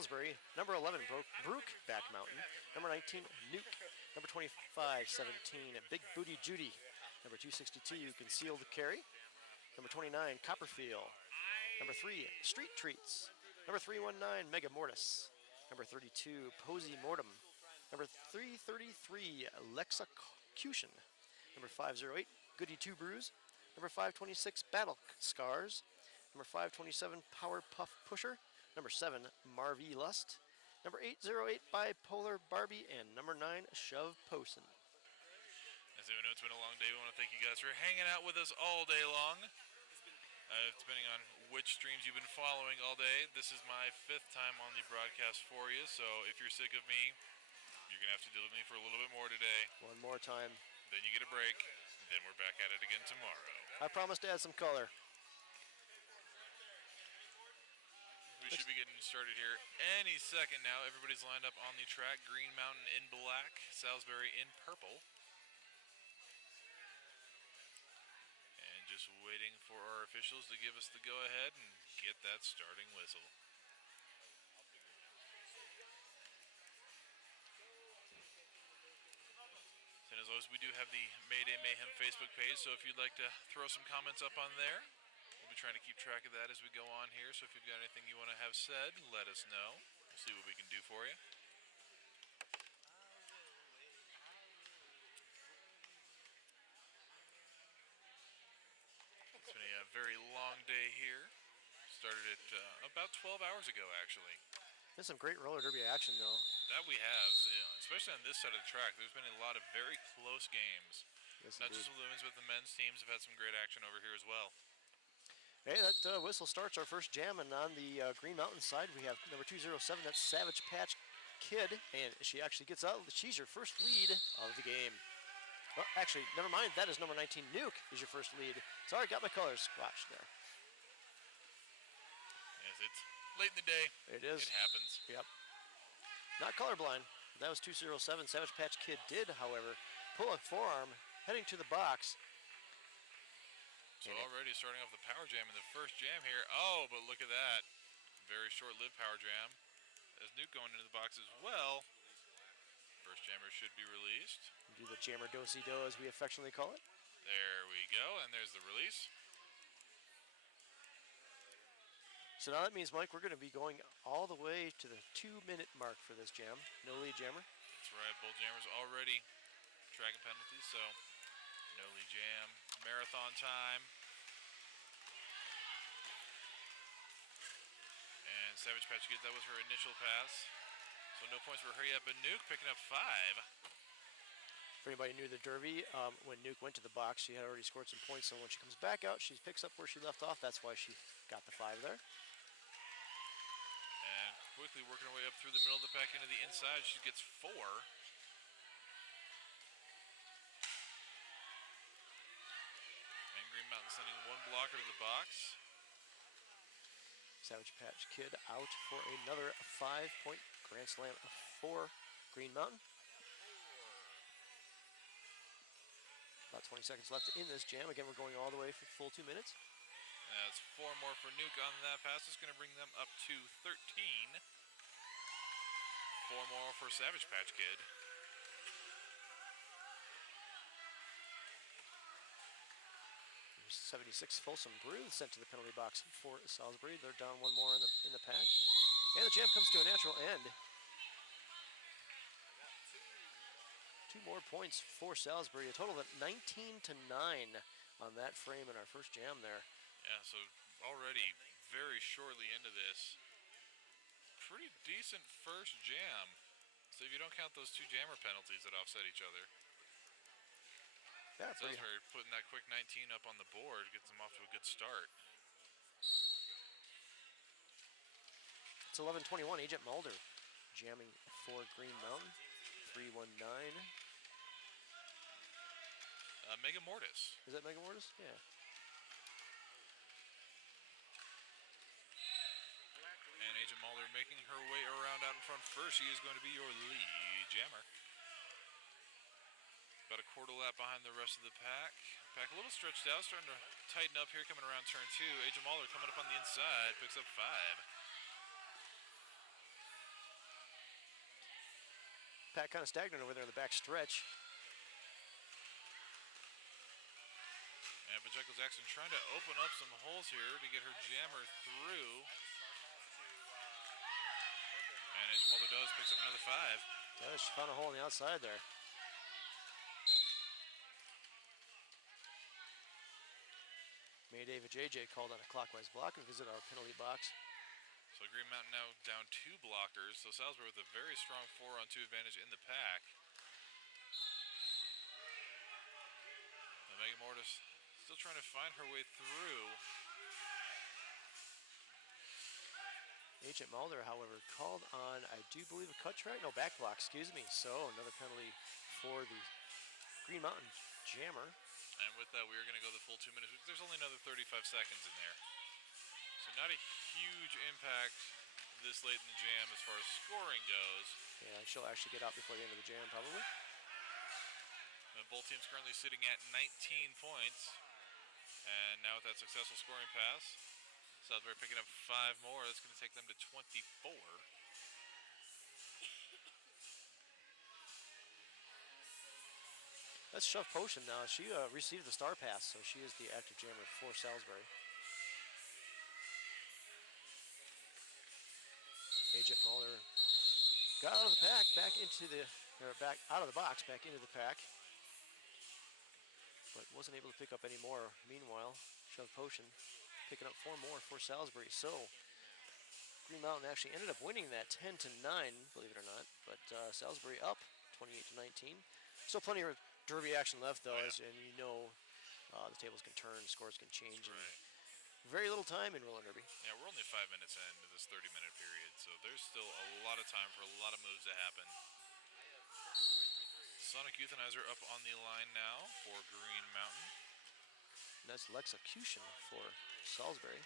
Salisbury. Number 11, Brookback Mountain. Number 19, Nuke. Number 25, 17, Big Booty Judy. Number 262, Concealed Carry. Number 29, Copperfield. Number 3, Street Treats. Number 319, Mega Mortis. Number 32, Posy Mortem. Number 333, Lexecution. Number 508, Goody Two Brews. Number 526, Battle Scars. Number 527, Powerpuff Pusher. Number 7, Marvy Lust. Number 808, Bipolar Barbie. And number 9, Shove Posen. As we know, it's been a long day. We want to thank you guys for hanging out with us all day long. Depending on which streams you've been following all day, this is my 5th time on the broadcast for you. So if you're sick of me, you're going to have to deal with me for a little bit more today. One more time. Then you get a break. Then we're back at it again tomorrow. I promise to add some color. We should be getting started here any second now. Everybody's lined up on the track. Green Mountain in black, Salisbury in purple. And just waiting for our officials to give us the go-ahead and get that starting whistle. And as always, we do have the Mayday Mayhem Facebook page, so if you'd like to throw some comments up on there, we'll be trying to keep track of that as we go on here. So if you've got anything you want to have said, let us know. We'll see what we can do for you. It's been a very long day here. Started it about 12 hours ago, actually. There's some great roller derby action, though. That we have, especially on this side of the track. There's been a lot of very close games. Yes, not indeed. just the women's, but the men's teams have had some great action over here as well. Hey, that whistle starts our first jam, and on the Green Mountain side, we have number 207, that's Savage Patch Kid, and she actually gets out. She's your first lead of the game. Well, actually, never mind. That is number 19, Nuke, is your first lead. Sorry, got my colors squashed there. Yes, it's late in the day. It is. It happens. Yep. Not colorblind. That was 207. Savage Patch Kid did, however, pull a forearm heading to the box. So already starting off the power jam in the first jam here. Oh, but look at that. Very short-lived power jam. As Nuke going into the box as well. First jammer should be released. Do the jammer do-si-do, as we affectionately call it. There we go, and there's the release. So now that means, Mike, we're going to be going all the way to the 2-minute mark for this jam. No lead jammer. That's right, both jammers already tracking penalties, so no lead jam. Marathon time. And Savage Patch Kid, that was her initial pass. So no points for her yet, but Nuke picking up 5. For anybody new to the Derby, when Nuke went to the box, she had already scored some points, so when she comes back out, she picks up where she left off. That's why she got the 5 there. And quickly working her way up through the middle of the pack into the inside, she gets 4. And Green Mountain sending 1 blocker to the box. Savage Patch Kid out for another 5-point grand slam for Green Mountain. About 20 seconds left in this jam. Again, we're going all the way for full 2 minutes. That's 4 more for Nuke on that pass. It's going to bring them up to 13. 4 more for Savage Patch Kid. There's 76 Folsom Brew sent to the penalty box for Salisbury. They're down 1 more in the pack. And the jam comes to a natural end. 2 more points for Salisbury. A total of 19-9 on that frame in our first jam there. Yeah, so already very shortly into this. Pretty decent first jam. So if you don't count those 2 jammer penalties that offset each other. Yeah, Salisbury putting that quick 19 up on the board gets them off to a good start. It's 11:21. Agent Mulder jamming for Green Mountain. 319. Mega Mortis. Is that Mega Mortis? Yeah. And Agent Mulder making her way around out in front first. She is going to be your lead jammer. About a quarter lap behind the rest of the pack. Pack a little stretched out, starting to tighten up here coming around turn 2. Agent Mulder coming up on the inside, picks up 5. pack kind of stagnant over there in the back stretch. And Pacheco Jackson trying to open up some holes here to get her jammer through. And Agent Mulder does, picks up another 5. Yeah, she found a hole on the outside there. May David JJ called on a clockwise block and visit our penalty box. So Green Mountain now down 2 blockers. So Salisbury with a very strong 4-on-2 advantage in the pack. And Megan Mortis still trying to find her way through. Agent Mulder, however, called on, I do believe, a cut track. No, back block, excuse me. So another penalty for the Green Mountain jammer. And with that, we are going to go the full 2 minutes. There's only another 35 seconds in there. So not a huge impact this late in the jam as far as scoring goes. Yeah, she'll actually get out before the end of the jam, probably. And both teams currently sitting at 19 points. And now with that successful scoring pass, Salisbury picking up 5 more. That's going to take them to 24. That's Chef Potion now. She received the star pass, so she is the active jammer for Salisbury. Agent Mulder got out of the pack, back out of the box, back into the pack, but wasn't able to pick up any more. Meanwhile, Chef Potion picking up 4 more for Salisbury. So Green Mountain actually ended up winning that 10-9, believe it or not, but Salisbury up 28-19. Still plenty of derby action left, though, and you know the tables can turn, scores can change. That's right. Very little time in roller derby. Yeah, we're only 5 minutes into this 30-minute period, so there's still a lot of time for a lot of moves to happen. Sonic Euthanizer up on the line now for Green Mountain. And that's Lexecution for Salisbury.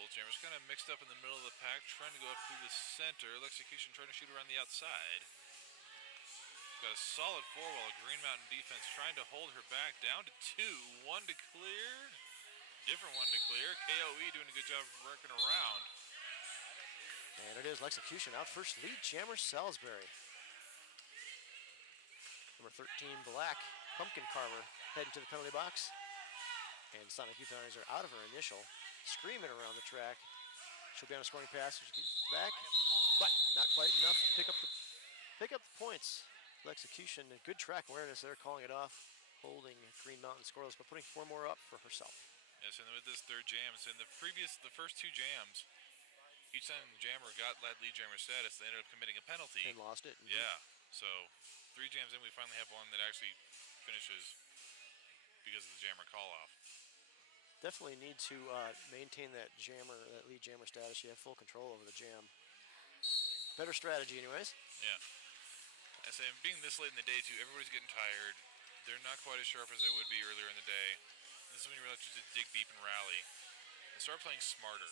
Both jammers kind of mixed up in the middle of the pack, trying to go up through the center. Lexecution trying to shoot around the outside. Got a solid 4 while Green Mountain defense trying to hold her back. Down to 2. 1 to clear. Different 1 to clear. KOE doing a good job of working around. And it is Lexecution out first lead jammer Salisbury. Number 13, Black Pumpkin Carver heading to the penalty box. And Sonic Euthanizer out of her initial, screaming around the track. She'll be on a scoring pass as she gets back, but not quite enough to pick up the points. Execution, good track awareness there, calling it off, holding Green Mountain scoreless, but putting 4 more up for herself. Yes, and with this third jam, so in the first 2 jams, each time the jammer got that lead jammer status, they ended up committing a penalty. And lost it. Yeah, so 3 jams in, we finally have one that actually finishes because of the jammer call-off. Definitely need to maintain that lead jammer status. You have full control over the jam. Better strategy anyways. Yeah. I say, being this late in the day too, everybody's getting tired. They're not quite as sharp as they would be earlier in the day. This is when you really have to dig deep and rally and start playing smarter.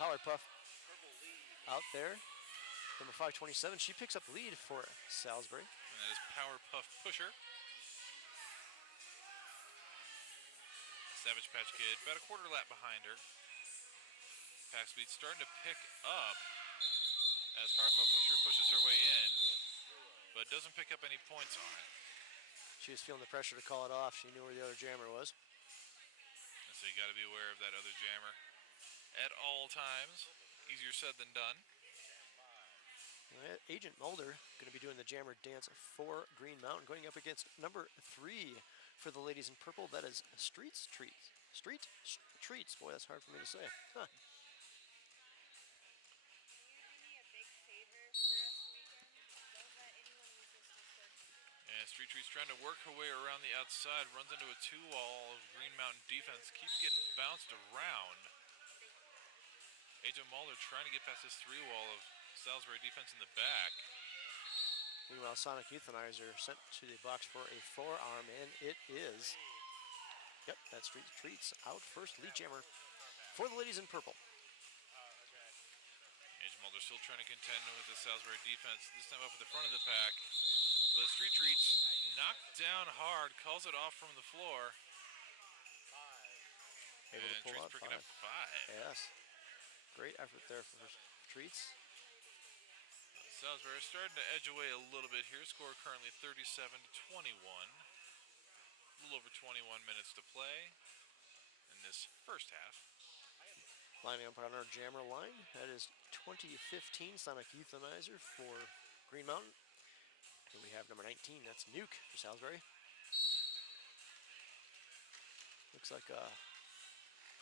Powerpuff out there. Number 527, she picks up the lead for Salisbury. And that is Powerpuff Pusher. Savage Patch Kid, about a quarter lap behind her. Pack speed starting to pick up as Powerpuff Pusher pushes her way in, but doesn't pick up any points on it. She was feeling the pressure to call it off. She knew where the other jammer was. And so you got to be aware of that other jammer at all times. Easier said than done. Agent Mulder going to be doing the jammer dance for Green Mountain, going up against number 3 for the ladies in purple. That is Street Treats. Boy, that's hard for me to say. Huh. And Street Treats trying to work her way around the outside, runs into a 2-wall of Green Mountain defense, keeps getting bounced around. Agent Mulder trying to get past this 3-wall of Salisbury defense in the back. Meanwhile, Sonic Euthanizer sent to the box for a forearm, and it is, yep, that's Street Treats out first, lead jammer for the ladies in purple. Agent Mulder still trying to contend with the Salisbury defense, this time up at the front of the pack. But Street Treats knocked down hard, calls it off from the floor. Able to pull out picking 5. up 5. Yes. Great effort there for treats. Salisbury starting to edge away a little bit here. Score currently 37-21. A little over 21 minutes to play in this first half. Lining up on our jammer line, that is 2015 Sonic Euthanizer for Green Mountain. Here we have number 19, that's Nuke for Salisbury. Looks like a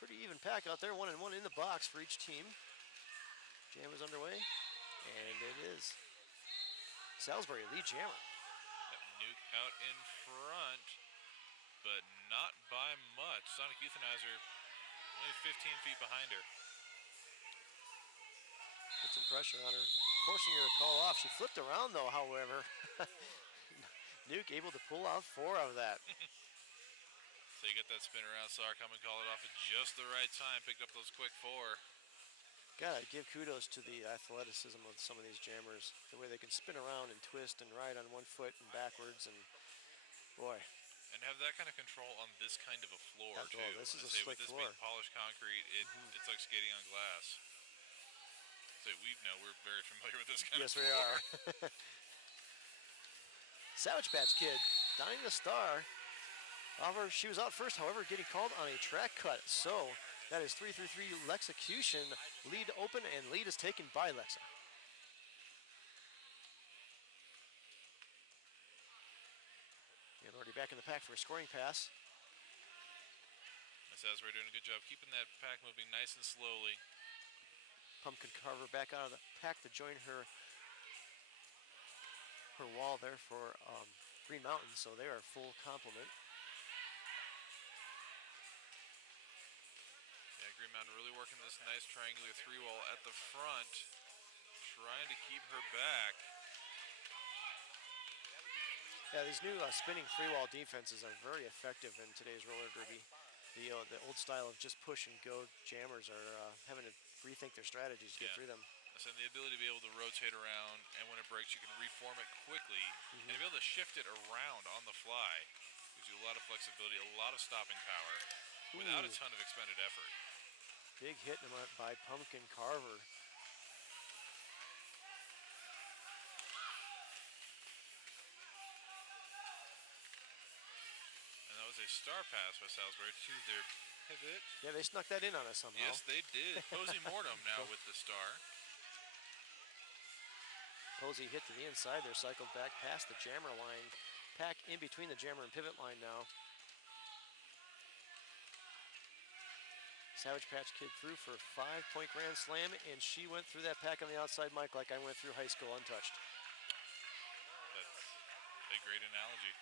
pretty even pack out there, 1-1 in the box for each team. Jam is underway, and it is Salisbury, lead jammer. Got Nuke out in front, but not by much. Sonic Euthanizer only 15 feet behind her. Put some pressure on her, forcing her to call off. She flipped around though, however. Nuke able to pull out 4 of that. So you get that spin around, saw her come and call it off at just the right time, picked up those quick 4. Gotta give kudos to the athleticism of some of these jammers. The way they can spin around and twist and ride on one foot and backwards, and boy. And have that kind of control on this kind of a floor, too. This is a with slick this floor. being polished concrete, it's like skating on glass. So we're very familiar with this kind of floor. Yes, we are. Savage Patch Kid, donning the star. However, she was out first, however, getting called on a track cut. So that is 3-3-3 Lexecution. Lead open, and lead is taken by Lexa. And already back in the pack for a scoring pass. Salisbury doing a good job keeping that pack moving nice and slowly. Pumpkin Carver back out of the pack to join her wall there for Green Mountain, so they are full complement. Yeah, Green Mountain really working this nice triangular 3-wall at the front, trying to keep her back. Yeah, these new spinning 3-wall defenses are very effective in today's roller derby. The old style of just push and go jammers are having to rethink their strategies to get through them. So the ability to be able to rotate around, and when it breaks, you can reform it quickly, and be able to shift it around on the fly. Gives you a lot of flexibility, a lot of stopping power, without a ton of expended effort. Big hit by Pumpkin Carver. And that was a star pass by Salisbury to their pivot. Yeah, they snuck that in on us somehow. Yes, they did. Posey Mortem now with the star. Posey hit to the inside there, cycled back past the jammer line. Pack in between the jammer and pivot line now. Savage Patch Kid through for a 5-point grand slam, and she went through that pack on the outside, Mike, like I went through high school untouched. That's a great analogy.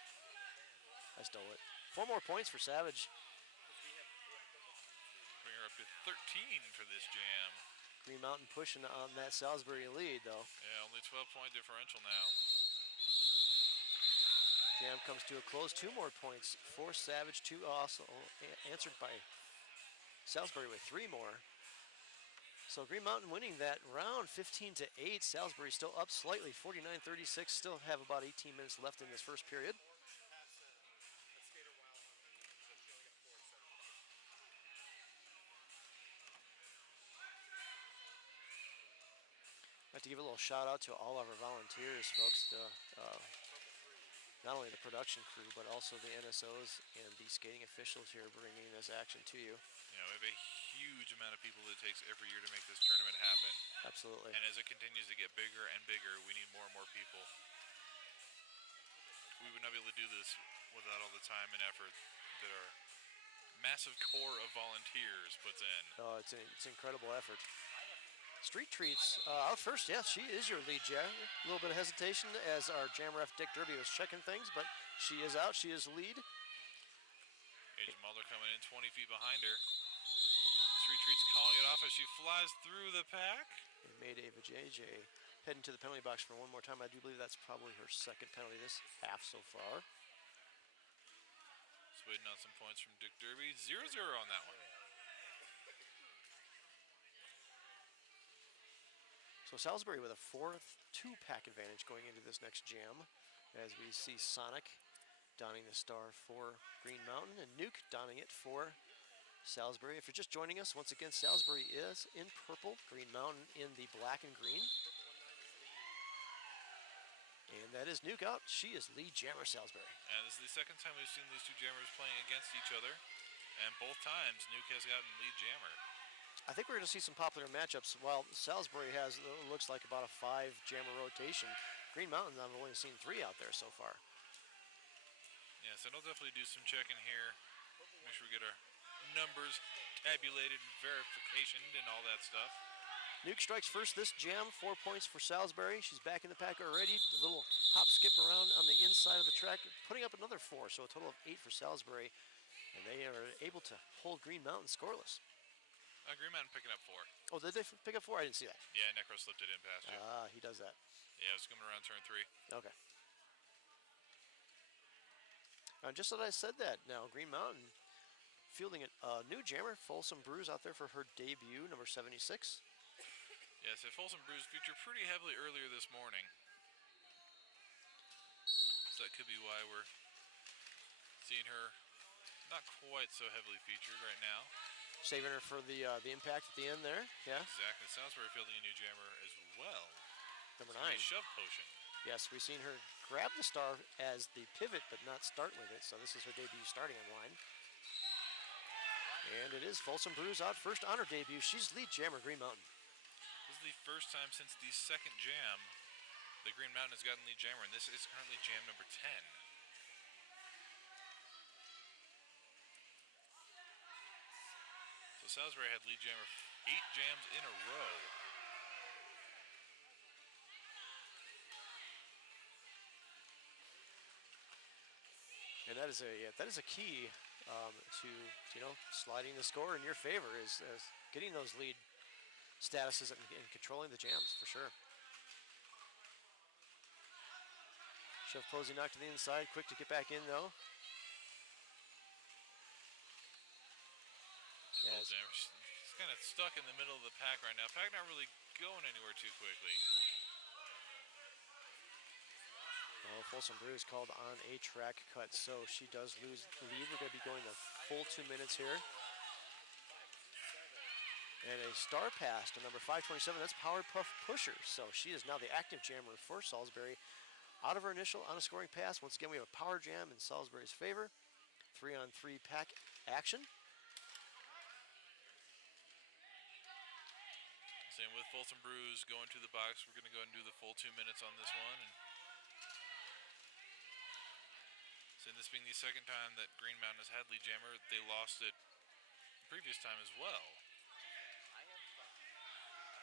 I stole it. 4 more points for Savage. Bring her up to 13 for this jam. Green Mountain pushing on that Salisbury lead, though. Yeah, only 12-point differential now. Jam comes to a close. 2 more points for Savage. 2 also answered by Salisbury with 3 more. So Green Mountain winning that round 15-8. Salisbury still up slightly, 49-36. Still have about 18 minutes left in this first period. I'd like to give a little shout out to all of our volunteers, folks. Not only the production crew, but also the NSOs and the skating officials here bringing this action to you. Yeah, we have a huge amount of people that it takes every year to make this tournament happen. Absolutely. And as it continues to get bigger and bigger, we need more and more people. We would not be able to do this without all the time and effort that our massive core of volunteers puts in. Oh, it's an incredible effort. Street Treats out first. Yes, she is your lead jammer. A little bit of hesitation as our jam ref Dick Derby was checking things, but she is out. She is lead. Agent Mulder coming in 20 feet behind her. Street Treats calling it off as she flies through the pack. And made Ava JJ heading to the penalty box for one more time. I do believe that's probably her second penalty this half so far. Just waiting on some points from Dick Derby. 0-0 on that one. So Salisbury with a 4th 2-pack advantage going into this next jam, as we see Sonic donning the star for Green Mountain and Nuke donning it for Salisbury. If you're just joining us, once again, Salisbury is in purple, Green Mountain in the black and green. And that is Nuke out. She is lead jammer Salisbury. And this is the second time we've seen these two jammers playing against each other. And both times, Nuke has gotten lead jammer. I think we're going to see some popular matchups. While Salisbury has, looks like about a 5 jammer rotation, Green Mountain, I've only seen 3 out there so far. Yes, and I'll definitely do some checking here. Make sure we get our numbers tabulated and verification and all that stuff. Nuke strikes first this jam, 4 points for Salisbury. She's back in the pack already. A little hop skip around on the inside of the track, putting up another 4, so a total of 8 for Salisbury. And they are able to hold Green Mountain scoreless. Green Mountain picking up 4. Oh, did they pick up 4? I didn't see that. Yeah, Necro slipped it in past you. Ah, he does that. Yeah, it was coming around turn 3. Okay. Just that I said that, now Green Mountain fielding a new jammer, Folsom Brews, out there for her debut, number 76. Yes, Folsom Brews featured pretty heavily earlier this morning. So that could be why we're seeing her not quite so heavily featured right now. Saving her for the impact at the end there, yeah. Exactly. Salisbury fielding a new jammer as well. Number 9. Shove potion. Yes, we've seen her grab the star as the pivot, but not start with it. So this is her debut starting on line. And it is Folsom Brews out first on her debut. She's lead jammer, Green Mountain. This is the first time since the second jam that Green Mountain has gotten lead jammer, and this is currently jam number 10. So Salisbury had lead jammer 8 jams in a row. And that is a key to sliding the score in your favor is getting those lead statuses and controlling the jams for sure. Shove Posey knocked to the inside, quick to get back in though. Yes. He's kind of stuck in the middle of the pack right now. Pack not really going anywhere too quickly. Oh, Folsom Brews called on a track cut, so she does lose the lead. We're going to be going the full 2 minutes here. And a star pass to number 527, that's Powered Puff Pusher. So she is now the active jammer for Salisbury. Out of her initial on a scoring pass, once again we have a power jam in Salisbury's favor. 3-on-3 pack action. Same with Folsom Brews going to the box. We're going to go ahead and do the full 2 minutes on this one. And this being the second time that Green Mountain has had lead jammer, they lost it the previous time as well.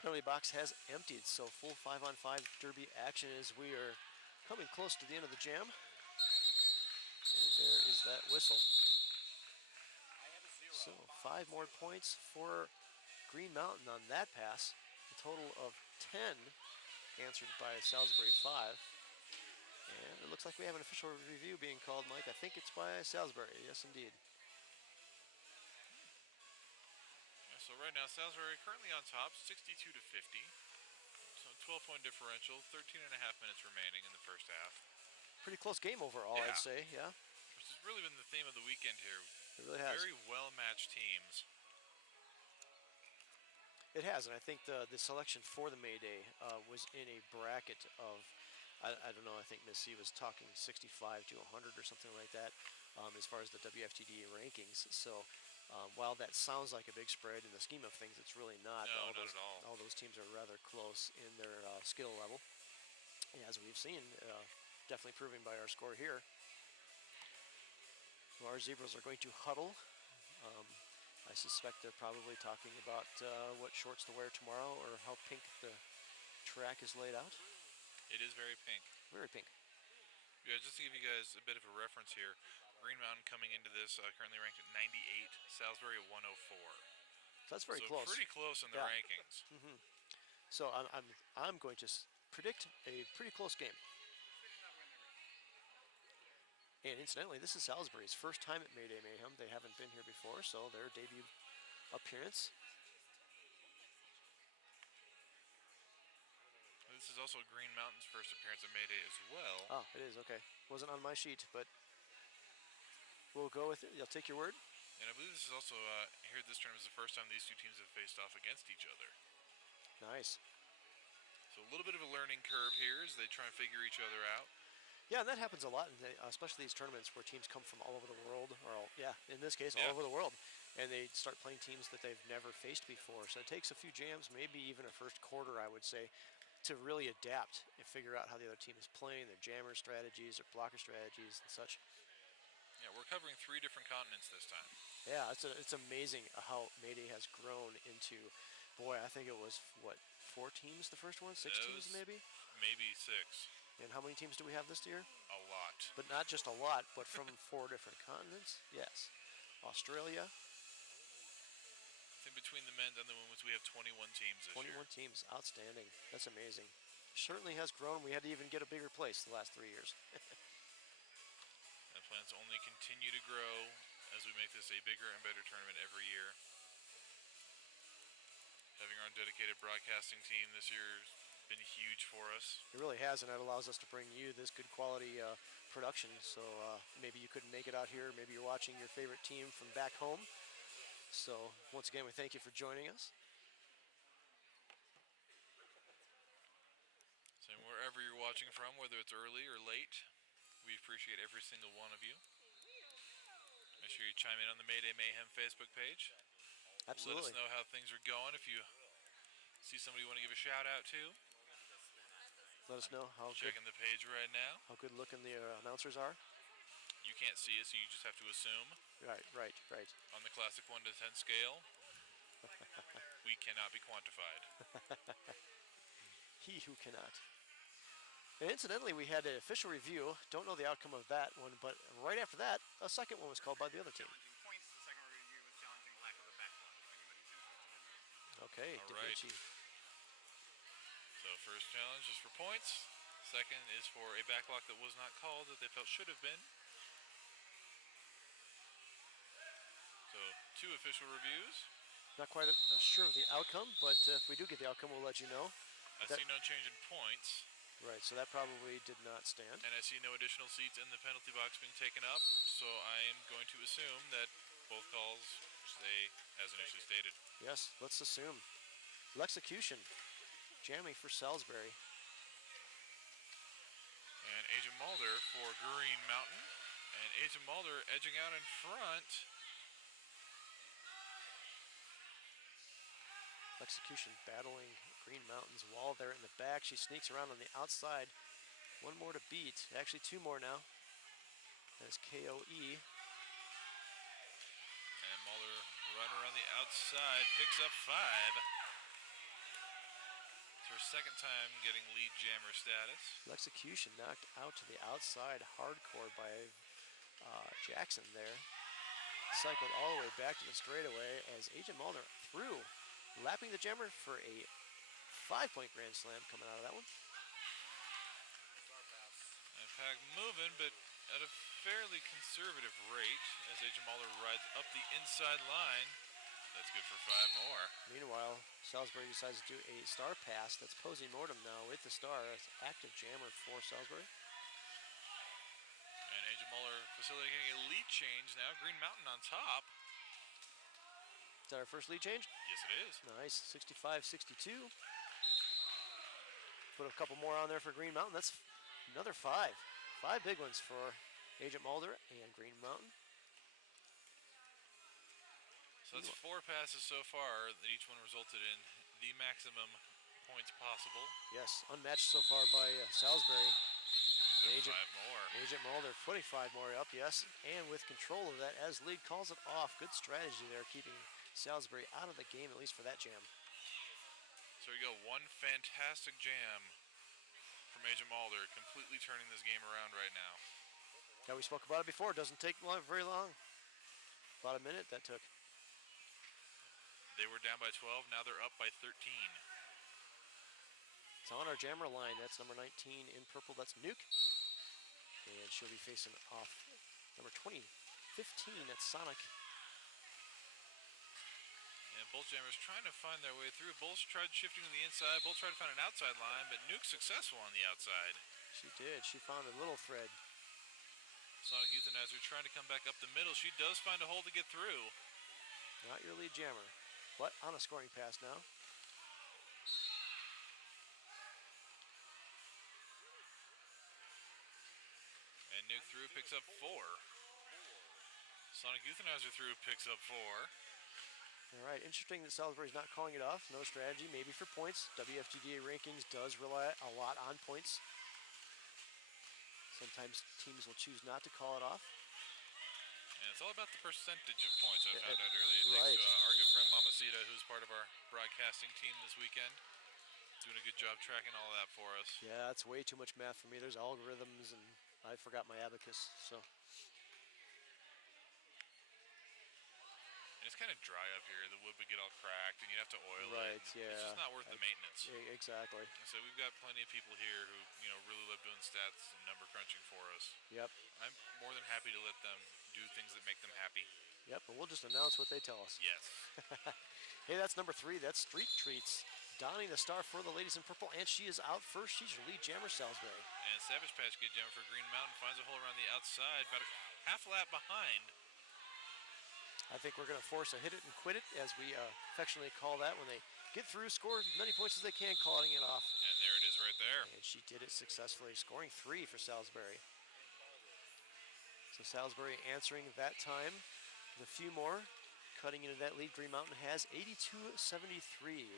Penalty box has emptied, so full 5-on-5 derby action as we are coming close to the end of the jam. And there is that whistle. So 5 more points for Green Mountain on that pass. A total of 10 answered by Salisbury 5. And it looks like we have an official review being called, Mike. I think it's by Salisbury. Yes, indeed. So right now, Salisbury currently on top, 62-50. So 12-point differential, 13 and a half minutes remaining in the first half. Pretty close game overall, yeah. I'd say, yeah. Which has really been the theme of the weekend here. It really has. Very well-matched teams. It has, and I think the selection for the May Day was in a bracket of, I don't know, I think Ms. C was talking 65 to 100 or something like that as far as the WFTD rankings. So while that sounds like a big spread in the scheme of things, it's really not. No, not at all. All those teams are rather close in their skill level. And as we've seen, definitely proving by our score here. So our Zebras are going to huddle. I suspect they're probably talking about what shorts to wear tomorrow or how pink the track is laid out. It is very pink. Very pink. Yeah, just to give you guys a bit of a reference here, Green Mountain coming into this currently ranked at 98, Salisbury at 104. So that's very close. Pretty close in the rankings. Mm-hmm. So I'm going to predict a pretty close game. And incidentally, this is Salisbury's first time at May Day Mayhem. They haven't been here before, so their debut appearance. This is also Green Mountain's first appearance at May Day as well. Oh, it is, okay. Wasn't on my sheet, but we'll go with it. I'll take your word. And I believe this is also, here this tournament is the first time these two teams have faced off against each other. Nice. So a little bit of a learning curve here as they try and figure each other out. Yeah, and that happens a lot, especially these tournaments where teams come from all over the world, or in this case, all Yeah. over the world, and they start playing teams that they've never faced before. So it takes a few jams, maybe even a first quarter, I would say, to really adapt and figure out how the other team is playing, their jammer strategies, their blocker strategies, and such. Yeah, we're covering 3 different continents this time. Yeah, it's amazing how Mayday has grown into, boy, I think it was, what, 4 teams the first one? 6 teams maybe? Maybe 6. And how many teams do we have this year? A lot. But not just a lot, but from 4 different continents? Yes. Australia. I think between the men's and the women's, we have 21 teams this 21 year. teams. Outstanding. That's amazing. Certainly has grown. We had to even get a bigger place the last 3 years. And plans only continue to grow as we make this a bigger and better tournament every year. Having our own dedicated broadcasting team this year has been huge for us. It really has, and it allows us to bring you this good quality production. So maybe you couldn't make it out here. Maybe you're watching your favorite team from back home. So once again, we thank you for joining us. So wherever you're watching from, whether it's early or late, we appreciate every single one of you. Make sure you chime in on the Mayday Mayhem Facebook page. Absolutely. Let us know how things are going. If you see somebody you want to give a shout out to, let us know how checking the page right now. How good looking the announcers are. You can't see us, so you just have to assume. Right. On the classic 1 to 10 scale, we cannot be quantified. He who cannot. And incidentally, we had an official review. Don't know the outcome of that one, but right after that, a second one was called by the other team. Points. The second review was challenging lack of a backbone, if anybody's interested in that. Okay, All Da right. Vinci. So first challenge is for points. Second is for a backlock that was not called that they felt should have been. So 2 official reviews. Not quite sure of the outcome, but if we do get the outcome, we'll let you know. I see no change in points. Right, so that probably did not stand. And I see no additional seats in the penalty box being taken up, so I am going to assume that both calls stay as initially stated. Yes, let's assume. Execution. Jamming for Salisbury. And Agent Mulder for Green Mountain. And Agent Mulder edging out in front. Execution battling Green Mountain's wall there in the back. She sneaks around on the outside. 1 more to beat. Actually 2 more now. That's KOE. And Mulder right around the outside picks up 5. It's her second time getting lead jammer status. Execution knocked out to the outside hardcore by Jackson there. Cycled all the way back to the straightaway as Agent Mulder threw, lapping the jammer for a 5-point grand slam coming out of that one. And Pack moving, but at a fairly conservative rate as Agent Mulder rides up the inside line. That's good for 5 more. Meanwhile, Salisbury decides to do a star pass. That's Posey Mortem now with the star. That's active jammer for Salisbury. And Agent Muller facilitating a lead change now. Green Mountain on top. Is that our first lead change? Yes, it is. Nice, 65-62. Put a couple more on there for Green Mountain. That's another 5. 5 big ones for Agent Mulder and Green Mountain. So that's 4 passes so far that each one resulted in the maximum points possible. Yes, unmatched so far by Salisbury. Agent 5 more. Agent Mulder putting 5 more up, yes, and with control of that as lead calls it off. Good strategy there, keeping Salisbury out of the game, at least for that jam. So we go one fantastic jam from Agent Mulder, completely turning this game around right now. Yeah, we spoke about it before. It doesn't take very long. About a minute that took. They were down by 12, now they're up by 13. It's on our jammer line. That's number 19 in purple. That's Nuke. And she'll be facing off number 20, 15. That's Sonic. And both jammers trying to find their way through. Both tried shifting to the inside. Both tried to find an outside line, but Nuke successful on the outside. She did. She found a little thread. Sonic Euthanizer trying to come back up the middle. She does find a hole to get through. Not your lead jammer. But on a scoring pass now. And Nuke through picks up 4. Sonic Euthanizer through picks up 4. All right, interesting that Salisbury's not calling it off. No strategy, maybe for points. WFGDA rankings does rely a lot on points. Sometimes teams will choose not to call it off. And it's all about the percentage of points I found out earlier. Right. Thanks to our good friend Mamacita, who's part of our broadcasting team this weekend. Doing a good job tracking all of that for us. Yeah, that's way too much math for me. There's algorithms, and I forgot my abacus, so. And it's kind of dry up here. The wood would get all cracked, and you'd have to oil Right, it. yeah. It's just not worth the maintenance. Exactly. And so we've got plenty of people here who, really love doing stats and number crunching for us. Yep. I'm more than happy to let them do things that make them happy. Yep, and we'll just announce what they tell us. Yes. Hey, that's number 3. That's Street Treats. Donning the star for the ladies in purple, and she is out first. She's your lead jammer, Salisbury. And Savage Patch Kid jammer for Green Mountain finds a hole around the outside, about a half lap behind. I think we're going to force a hit it and quit it, as we affectionately call that when they get through, score as many points as they can, calling it off. And there it is right there. And she did it successfully, scoring 3 for Salisbury. So Salisbury answering that time with a few more. Cutting into that lead, Green Mountain has 82-73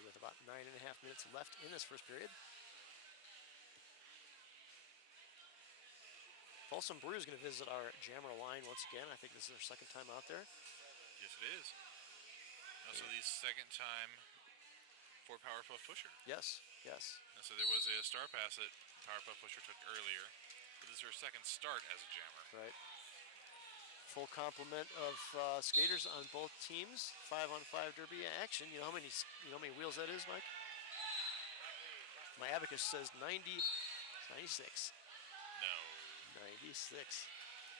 with about 9.5 minutes left in this first period. Folsom Brew is going to visit our jammer line once again. I think this is their second time out there. Yes, it is. Also, the second time for Powerpuff Pusher. Yes, yes. And so there was a star pass that Powerpuff Pusher took earlier, but this is her second start as a jammer. Right. Full complement of skaters on both teams. 5-on-5 derby action. You know how many wheels that is, Mike? My abacus says 96. No. 96.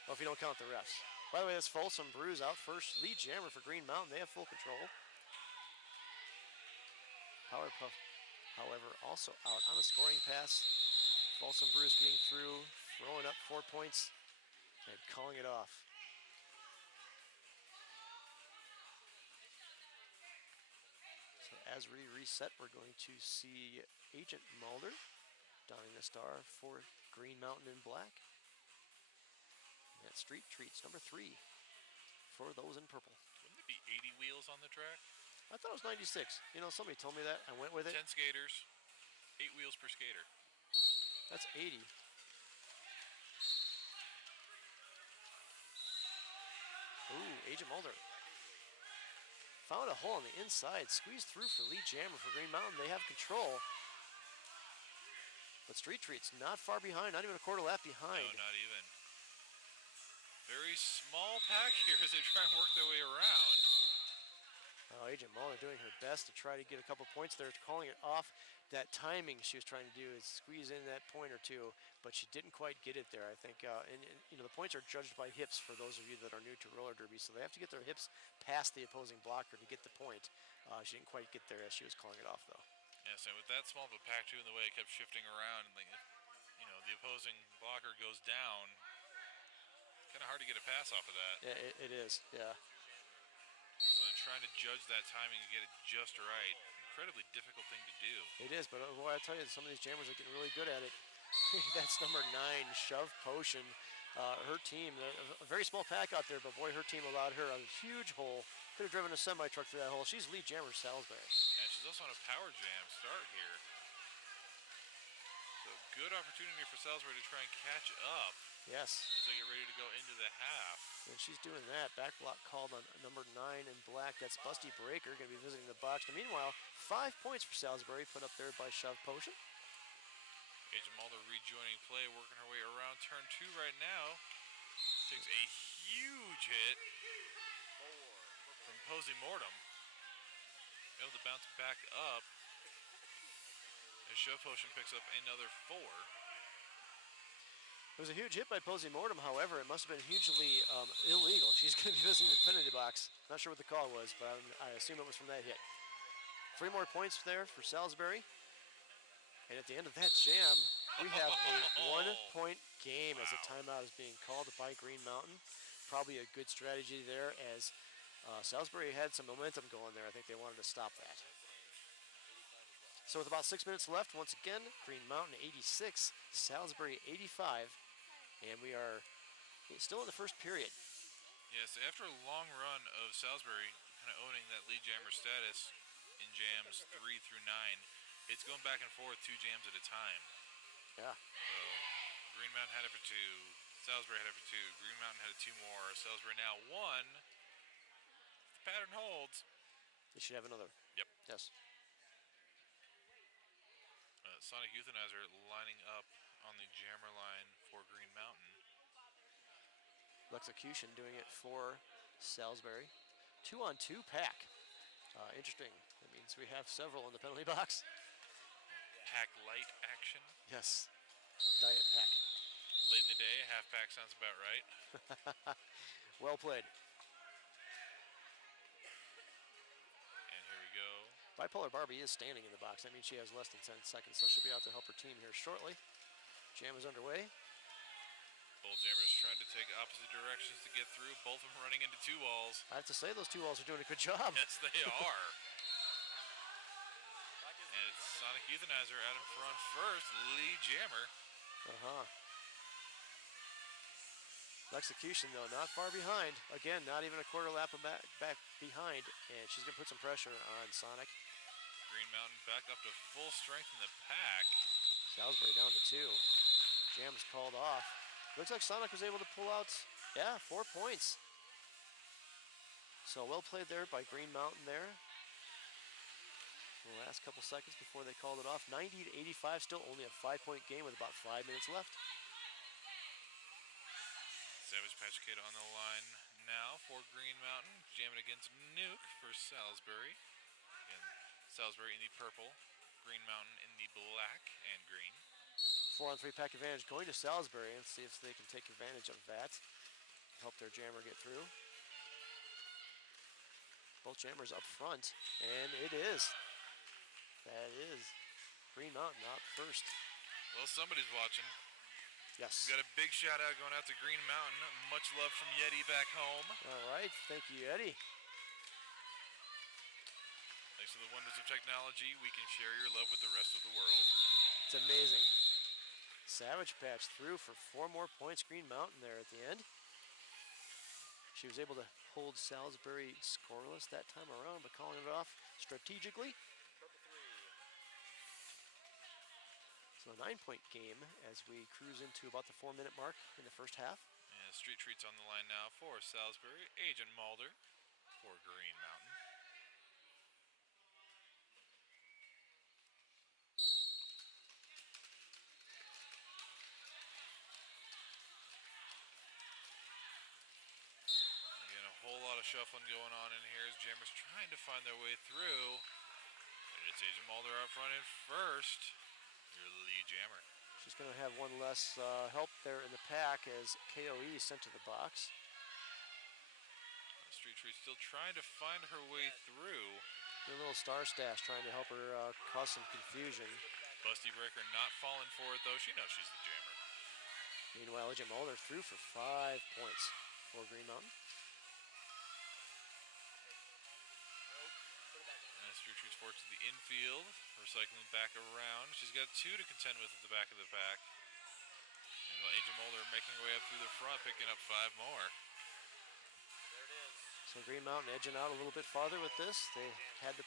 Well, if you don't count the refs. By the way, that's Folsom Brews out first. Lead jammer for Green Mountain. They have full control. Powerpuff, however, also out on a scoring pass. Folsom Brews getting through, throwing up 4 points, and calling it off. So as we reset, we're going to see Agent Mulder donning the star for Green Mountain in black. That Street Treats, number 3 for those in purple. Wouldn't it be 80 wheels on the track? I thought it was 96. You know, somebody told me that. I went with it. 10 skaters, 8 wheels per skater. That's 80. Ooh, Agent Mulder. Found a hole on the inside. Squeezed through for lead jammer for Green Mountain. They have control. But Street Treats not far behind, not even a quarter lap behind. No, not even. Very small pack here as they try and work their way around. Oh, Agent Mulder doing her best to try to get a couple points there, calling it off. That timing she was trying to do is squeeze in that point or two, but she didn't quite get it there, I think. And the points are judged by hips for those of you that are new to roller derby, so they have to get their hips past the opposing blocker to get the point. She didn't quite get there as she was calling it off, though. Yes, and with that small of a pack too, and the way it kept shifting around, and the opposing blocker goes down, kind of hard to get a pass off of that. Yeah, it is, yeah. So in trying to judge that timing and get it just right, incredibly difficult thing to do. It is, but boy, I tell you, some of these jammers are getting really good at it. That's number 9, Shove Potion. Her team, a very small pack out there, but boy, her team allowed her a huge hole. Could have driven a semi-truck through that hole. She's lead jammer, Salisbury. And she's also on a power jam start here. So good opportunity for Salisbury to try and catch up. Yes. As they get ready to go into the half. And she's doing that. Back block called on number 9 in black. That's Busty Breaker, going to be visiting the box. Now, meanwhile, 5 points for Salisbury, put up there by Shove Potion. Agent Mulder rejoining play, working her way around turn 2 right now. Takes a huge hit from Posey Mortem. Able to bounce back up. As Shove Potion picks up another 4. It was a huge hit by Posey Mortem, however, it must have been hugely illegal. She's going to be visiting the penalty box. Not sure what the call was, but I assume it was from that hit. 3 more points there for Salisbury. And at the end of that jam, We have a 1-point game as a timeout is being called by Green Mountain. Probably a good strategy there as Salisbury had some momentum going there. I think they wanted to stop that. So with about 6 minutes left, once again, Green Mountain 86, Salisbury 85, and we are still in the first period. Yes, after a long run of Salisbury kind of owning that lead jammer status in jams 3 through 9, it's going back and forth 2 jams at a time. Yeah. So Green Mountain had it for 2, Salisbury had it for 2, Green Mountain had 2 more, Salisbury now 1. If the pattern holds. They should have another. Yep. Yes. Sonic Euthanizer lining up on the jammer line for Green Mountain. Execution doing it for Salisbury. 2-on-2 pack. Interesting. That means we have several in the penalty box. Pack light action. Yes. Diet pack. Late in the day, half pack sounds about right. Well played. And here we go. Bipolar Barbie is standing in the box. That means she has less than 10 seconds, so she'll be out to help her team here shortly. Jam is underway. Both jammers trying to take opposite directions to get through. Both of them running into 2 walls. I have to say, those 2 walls are doing a good job. Yes, they are. And it's Sonic Euthanizer out in front first. Lead jammer. Execution, though, not far behind. Again, not even a quarter lap back behind, and she's going to put some pressure on Sonic. Green Mountain back up to full strength in the pack. Salisbury down to 2. Jam is called off. Looks like Sonic was able to pull out, 4 points. So well played there by Green Mountain there. The last couple seconds before they called it off. 90-85, still only a 5-point game with about 5 minutes left. Savage Patch Kid on the line now for Green Mountain. Jamming against Nuke for Salisbury. Again, Salisbury in the purple, Green Mountain in the black and green. 4-on-3 pack advantage going to Salisbury. Let's see if they can take advantage of that. Help their jammer get through. Both jammers up front, and it is. That is Green Mountain out first. Well, somebody's watching. Yes. We got a big shout out going out to Green Mountain. Much love from Yeti back home. All right, thank you, Eddie. Thanks to the wonders of technology, we can share your love with the rest of the world. It's amazing. Savage Patch through for 4 more points. Green Mountain there at the end. She was able to hold Salisbury scoreless that time around, but calling it off strategically. So a 9-point game as we cruise into about the 4-minute mark in the first half. And Street Treats on the line now for Salisbury. Agent Mulder for Green Mountain. Again, a whole lot of shuffling going on in here as jammers trying to find their way through. And it's Agent Mulder out front in first. Your lead jammer. She's going to have one less help there in the pack as KOE is sent to the box. Street Treat still trying to find her way through. A little Star Stash trying to help her cause some confusion. Busty Breaker not falling for it though. She knows she's the jammer. Meanwhile, Agent Mulder through for 5 points for Green Mountain. Street Treat's forced to the infield, recycling back around. She's got 2 to contend with at the back of the pack. And Agent Mulder making her way up through the front, picking up 5 more. So Green Mountain edging out a little bit farther with this. They had the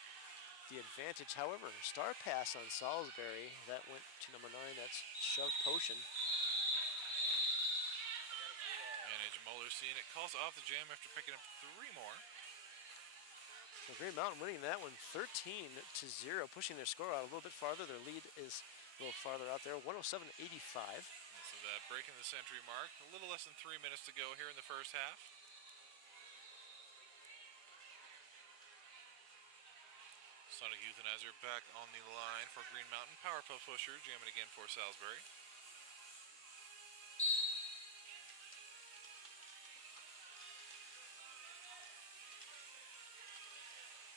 advantage. However, Star Pass on Salisbury. That went to number 9. That's Shove Potion. And Agent Mulder seeing it, calls off the jam after picking up 3 more. So Green Mountain winning that one 13-0, pushing their score out a little bit farther. Their lead is a little farther out there, 107-85. So that breaking the century mark, a little less than 3 minutes to go here in the first half. Sonic Euthanizer back on the line for Green Mountain. Powerpuff Pusher jamming again for Salisbury.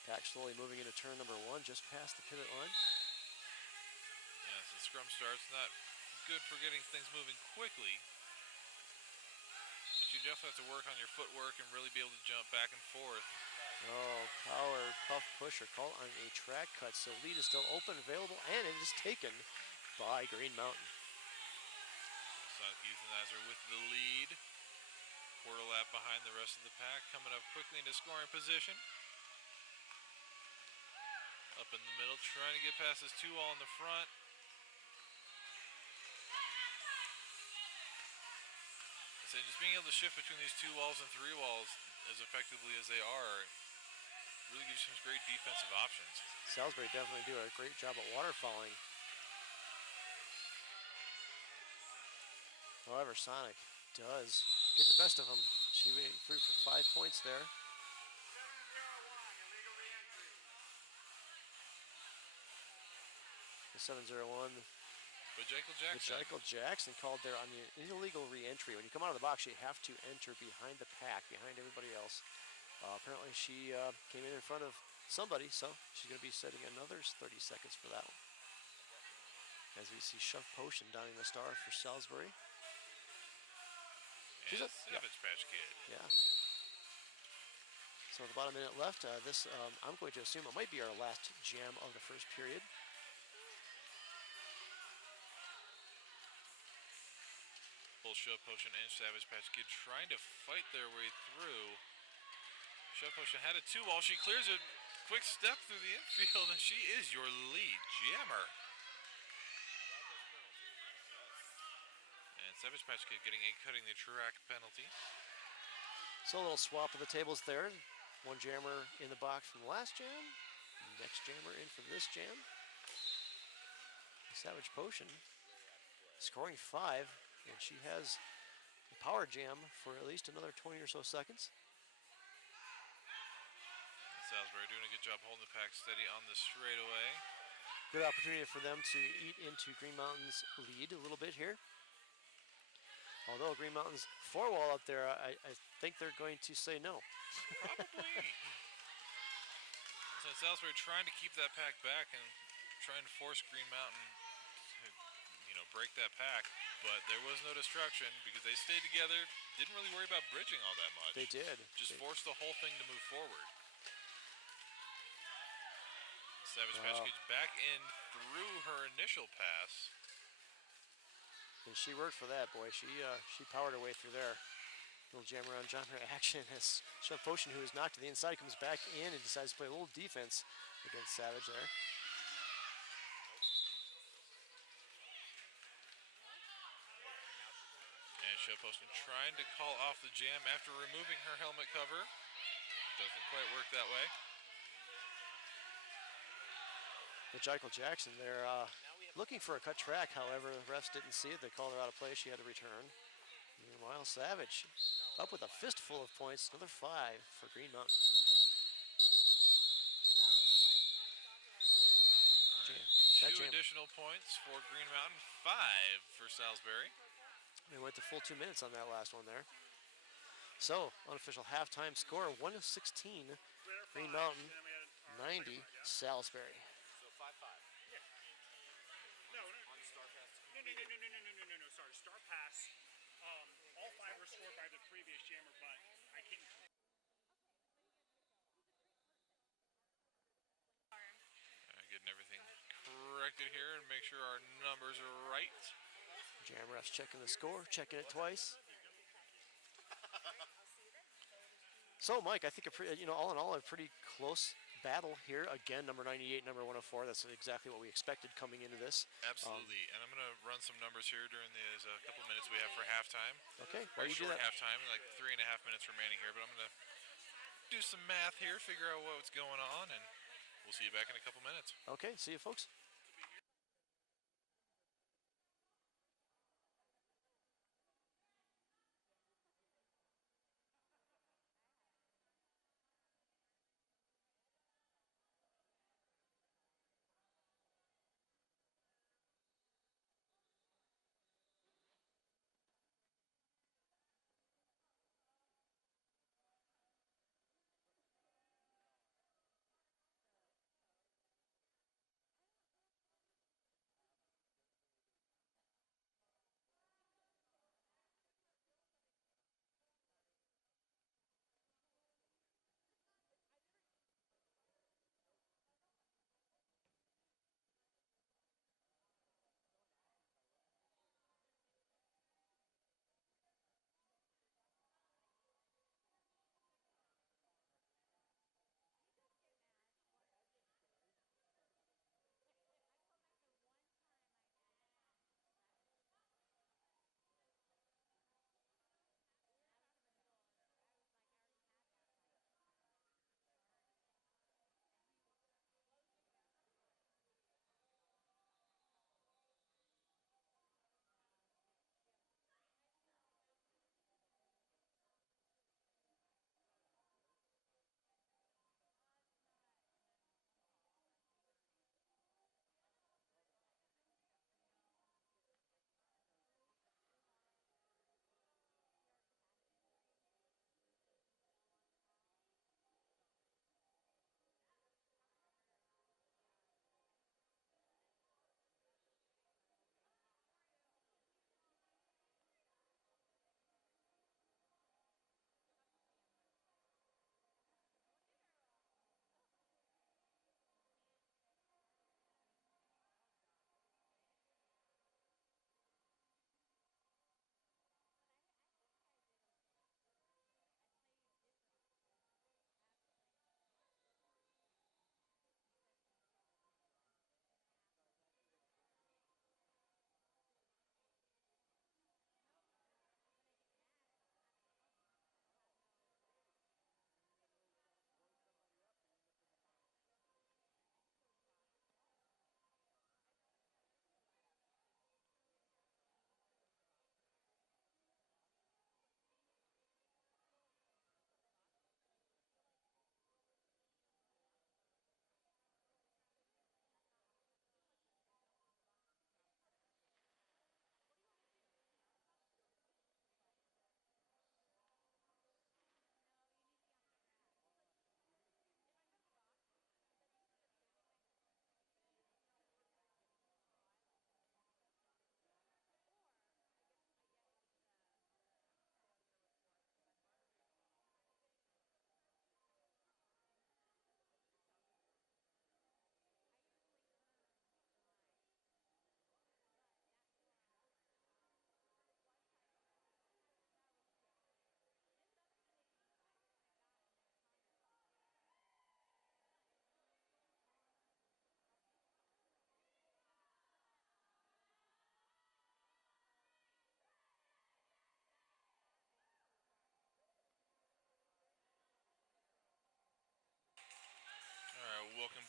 Pack slowly moving into turn number 1, just past the pivot line. Yeah, so the scrum starts. Not good for getting things moving quickly. But you definitely have to work on your footwork and really be able to jump back and forth. Oh, power puff pusher call on a track cut. So lead is still open, available, and it is taken by Green Mountain. Sonic Euthanizer with the lead. Quarter lap behind the rest of the pack, coming up quickly into scoring position. Up in the middle, trying to get past this 2-wall in the front. So just being able to shift between these 2 walls and 3 walls as effectively as they are really gives you some great defensive options. Salisbury definitely do a great job at waterfalling. However, Sonic does get the best of him. She went through for 5 points there. 701. But Jekyll Jackson called there on the illegal re-entry. When you come out of the box, you have to enter behind the pack, behind everybody else. Apparently, she came in front of somebody, so she's going to be setting another 30 seconds for that one. As we see Shove Potion donning the star for Salisbury. She's a Savage Patch Kid. Yeah. So with about a minute left, this I'm going to assume it might be our last jam of the first period. Both Shove Potion and Savage Patch Kid trying to fight their way through. Shove Potion had a 2-wall. She clears a quick step through the infield, and she is your lead jammer. And Savage Patch Kid getting a cutting the track penalty. So a little swap of the tables there. One jammer in the box from the last jam. Next jammer in for this jam. Savage Potion scoring 5, and she has a power jam for at least another 20 or so seconds. Salisbury doing a good job holding the pack steady on the straightaway. Good opportunity for them to eat into Green Mountain's lead a little bit here. Although Green Mountain's 4-wall up there, I think they're going to say no. Probably. So Salisbury trying to keep that pack back and trying to force Green Mountain to, break that pack. But there was no destruction because they stayed together, didn't really worry about bridging all that much. They did. Just forced the whole thing to move forward. Savage Patch Kid back in through her initial pass. And she worked for that, boy. She powered her way through there. Little jam around genre action as Shove Potion, who is knocked to the inside, comes back in and decides to play a little defense against Savage there. And Shove Potion trying to call off the jam after removing her helmet cover. Doesn't quite work that way. The Jekyll Jackson there looking for a cut track, however, the refs didn't see it. They called her out of play. She had to return. Meanwhile, Savage up with a fistful of points. Another 5 for Green Mountain. Right. 2 additional points for Green Mountain. 5 for Salisbury. They went to full 2 minutes on that last one there. So, unofficial halftime score, 116 Green Mountain, 90 Salisbury. No, sorry. Star Pass. All 5 were scored by the previous jammer, but I can't. Getting everything corrected here and make sure our numbers are right. Jam refs checking the score, checking it twice. So, Mike, I think all in all, a pretty close battle here. Again, number 98, number 104. That's exactly what we expected coming into this. Absolutely. And I'm going to run some numbers here during these couple minutes we have for halftime. Okay. Why do you do that? Halftime, like 3.5 minutes remaining here. But I'm going to do some math here, figure out what's going on, and we'll see you back in a couple minutes. Okay. See you, folks.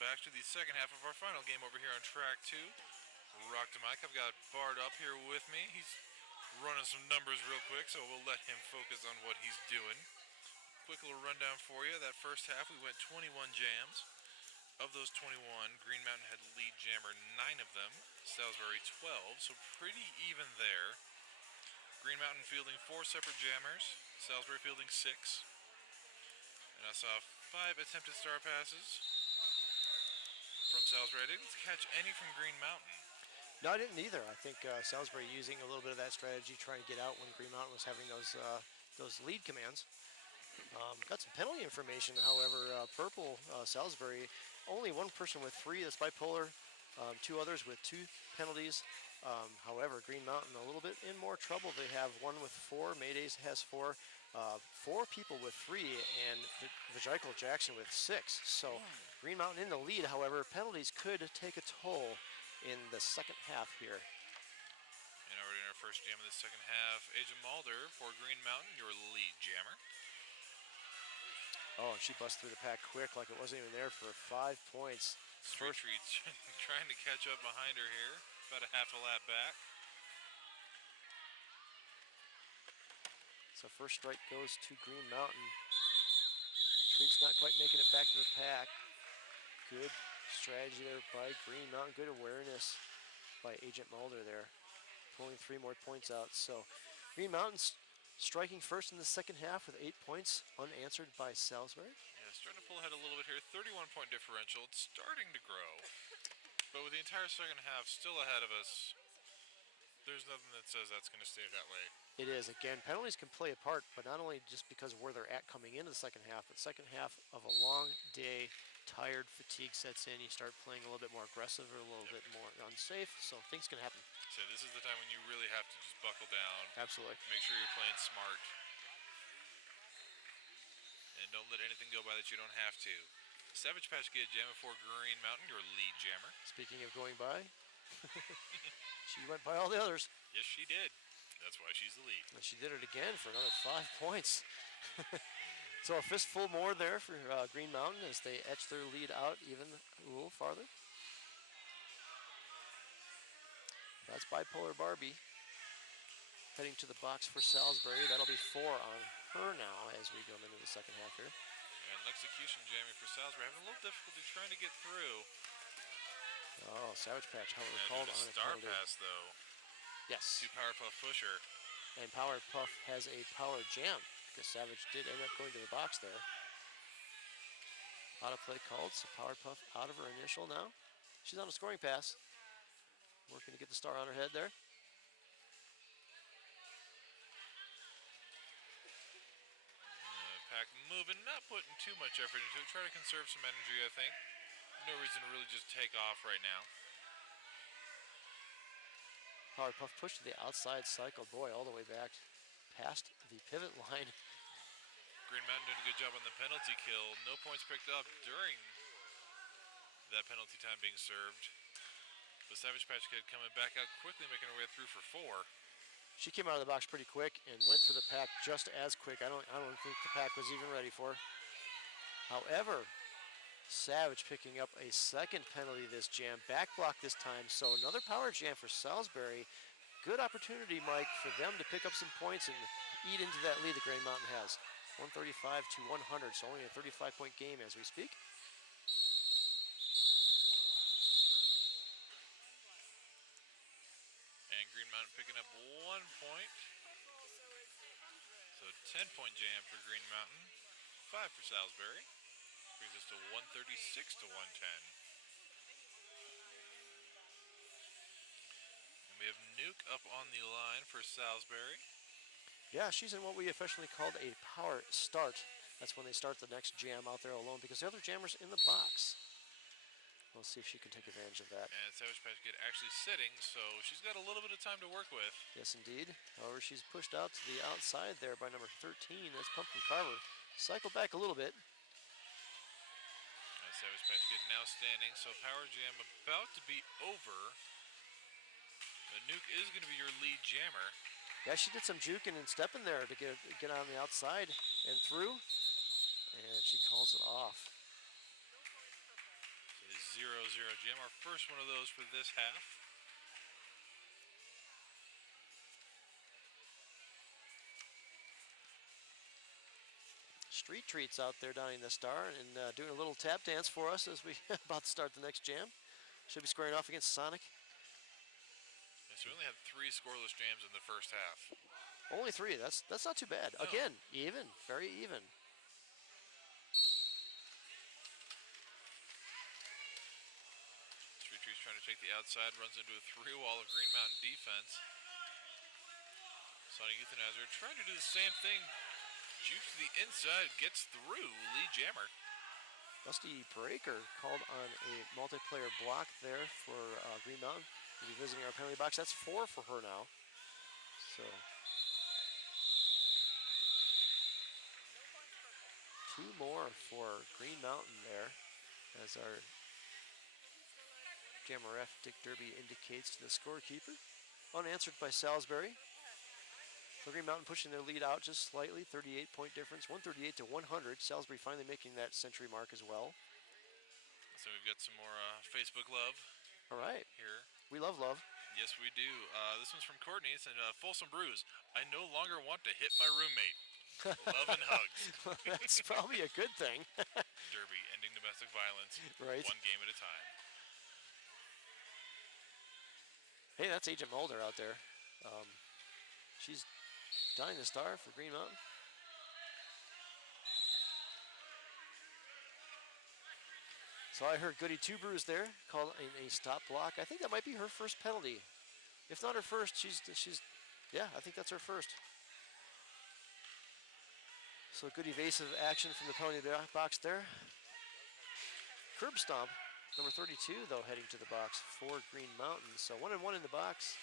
back to the second half of our final game over here on track 2. Rock to Mike. I've got Bart up here with me. He's running some numbers real quick, so we'll let him focus on what he's doing. Quick little rundown for you. That first half, we went 21 jams. Of those 21, Green Mountain had lead jammer 9 of them. Salisbury 12, so pretty even there. Green Mountain fielding 4 separate jammers. Salisbury fielding 6. And I saw 5 attempted star passes from Salisbury. I didn't catch any from Green Mountain. No, I didn't either. I think Salisbury using a little bit of that strategy, trying to get out when Green Mountain was having those lead commands. Got some penalty information, however. Purple, Salisbury, only one person with 3, that's bipolar. 2 others with 2 penalties. However, Green Mountain a little bit in more trouble. They have 1 with 4, Maydays has 4, 4 people with 3, and Vajikel Jackson with 6. So Green Mountain in the lead, however, penalties could take a toll in the second half here. And already in our first jam of the second half, Agent Mulder for Green Mountain, your lead jammer. Oh, and she busted through the pack quick like it wasn't even there for 5 points. Street Treats trying to catch up behind her here. About a half a lap back. So first strike goes to Green Mountain. Treats not quite making it back to the pack. Good strategy there by Green Mountain. Good awareness by Agent Mulder there. Pulling 3 more points out. So Green Mountain's striking first in the second half with 8 points unanswered by Salisbury. Yeah, starting to pull ahead a little bit here. 31-point differential. It's starting to grow. But with the entire second half still ahead of us, there's nothing that says that's going to stay that way. It is. Again, penalties can play a part, but not only just because of where they're at coming into the second half, but second half of a long day, tired, fatigue sets in, you start playing a little bit more aggressive or a little bit more unsafe, so things can happen. So this is the time when you really have to just buckle down. Absolutely. Make sure you're playing smart. And don't let anything go by that you don't have to. Savage Patch Kid jamming for Green Mountain, your lead jammer. Speaking of going by, she went by all the others. Yes, she did. That's why she's the lead. And she did it again for another 5 points. So a fistful more there for Green Mountain as they etch their lead out even a little farther. That's Bipolar Barbie heading to the box for Salisbury. That'll be 4 on her now as we go into the second half here. And execution jamming for Salisbury, having a little difficulty trying to get through. Oh, Savage Patch, however, And called a on a star penalty. pass though. Yes. To Powerpuff Pusher. And Power Puff has a power jam because Savage did end up going to the box there. Out of play called, so Power Puff out of her initial now. She's on a scoring pass. Working to get the star on her head there. Pack moving, not putting too much effort into it. Try to conserve some energy, I think. No reason to really just take off right now. Power Puff pushed to the outside cycle. Boy, all the way back past the pivot line. Green Mountain doing a good job on the penalty kill. No points picked up during that penalty time being served. The Savage Patch Kid coming back out quickly, making her way through for 4. She came out of the box pretty quick and went through the pack just as quick. I don't think the pack was even ready for her. However, Savage picking up a second penalty this jam. Back block this time, so another power jam for Salisbury. Good opportunity, Mike, for them to pick up some points and eat into that lead that Green Mountain has. 135 to 100, so only a 35-point game as we speak. And Green Mountain picking up 1 point. So 10-point jam for Green Mountain, 5 for Salisbury. Brings us to 136 to 110. And we have Nuke up on the line for Salisbury. Yeah, she's in what we affectionately called a power start. That's when they start the next jam out there alone because the other jammer's in the box. We'll see if she can take advantage of that. And Savage Patch Kid actually sitting, so she's got a little bit of time to work with. Yes, indeed. However, she's pushed out to the outside there by number 13. That's Pumpkin Carver. Cycle back a little bit. And Savage Patch Kid now standing, so power jam about to be over. But Nuke is going to be your lead jammer. Yeah, she did some juking and stepping there to get on the outside and through. And she calls it off. So 0-0 jam. Our first one of those for this half. Street treats out there donning the star and doing a little tap dance for us as we about to start the next jam. Should be squaring off against Sonic. Yeah, so we only had 3 scoreless jams in the first half. Only 3. That's not too bad. No. Again, even, very even. Street Tree's trying to take the outside, runs into a 3-wall of Green Mountain defense. Sonic Euthanizer trying to do the same thing. Juke to the inside, gets through. Lead jammer. Dusty Breaker called on a multiplayer block there for Green Mountain. We'll be visiting our penalty box. That's 4 for her now. So 2 more for Green Mountain there, as our jammer ref Dick Derby indicates to the scorekeeper. Unanswered by Salisbury. So Green Mountain pushing their lead out just slightly, 38-point difference, 138 to 100. Salisbury finally making that century mark as well. So we've got some more Facebook love All right, here. we love love. Yes, we do. This one's from Courtney. It's a Folsom Brews. I no longer want to hit my roommate. Love and hugs. That's probably a good thing. Derby, ending domestic violence, Right. 1 game at a time. Hey, that's Agent Mulder out there. She's donning the star for Green Mountain. So I heard Goody Two Brews there called a stop block. I think that might be her first penalty. If not her first, she's yeah, I think that's her first. So good evasive action from the penalty box there. Curb stomp, number 32 though, heading to the box for Green Mountain. So 1-1 in the box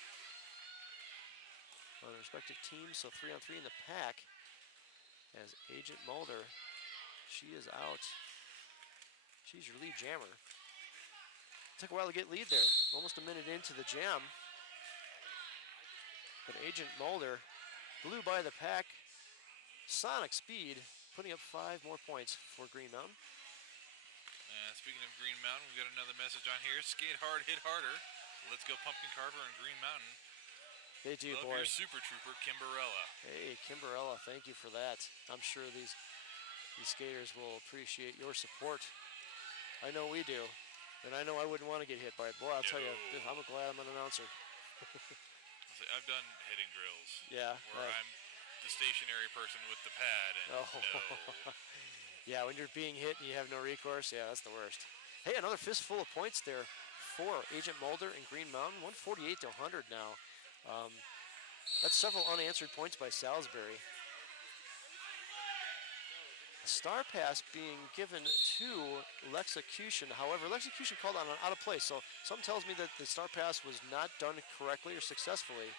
on the respective teams. So 3-on-3 in the pack as Agent Mulder, she is out. She's your lead jammer. Took a while to get lead there. Almost a minute into the jam. But Agent Mulder blew by the pack. Sonic speed, putting up 5 more points for Green Mountain. And speaking of Green Mountain, we've got another message on here. Skate hard, hit harder. Let's go Pumpkin Carver and Green Mountain. They do, Love boy. your Super Trooper, Kimberella. Hey, Kimberella, thank you for that. I'm sure these skaters will appreciate your support. I know we do. And I know I wouldn't want to get hit by it. Boy, I'll tell you, I'm glad I'm an announcer. I've done hitting drills. Yeah. Where I'm the stationary person with the pad, and Oh. no. Yeah, when you're being hit and you have no recourse, yeah, that's the worst. Hey, another fistful of points there for Agent Mulder and Green Mountain. 148 to 100 now. That's several unanswered points by Salisbury. Star pass being given to Lexecution. However, Lexecution called on an out of play, so something tells me that the star pass was not done correctly or successfully.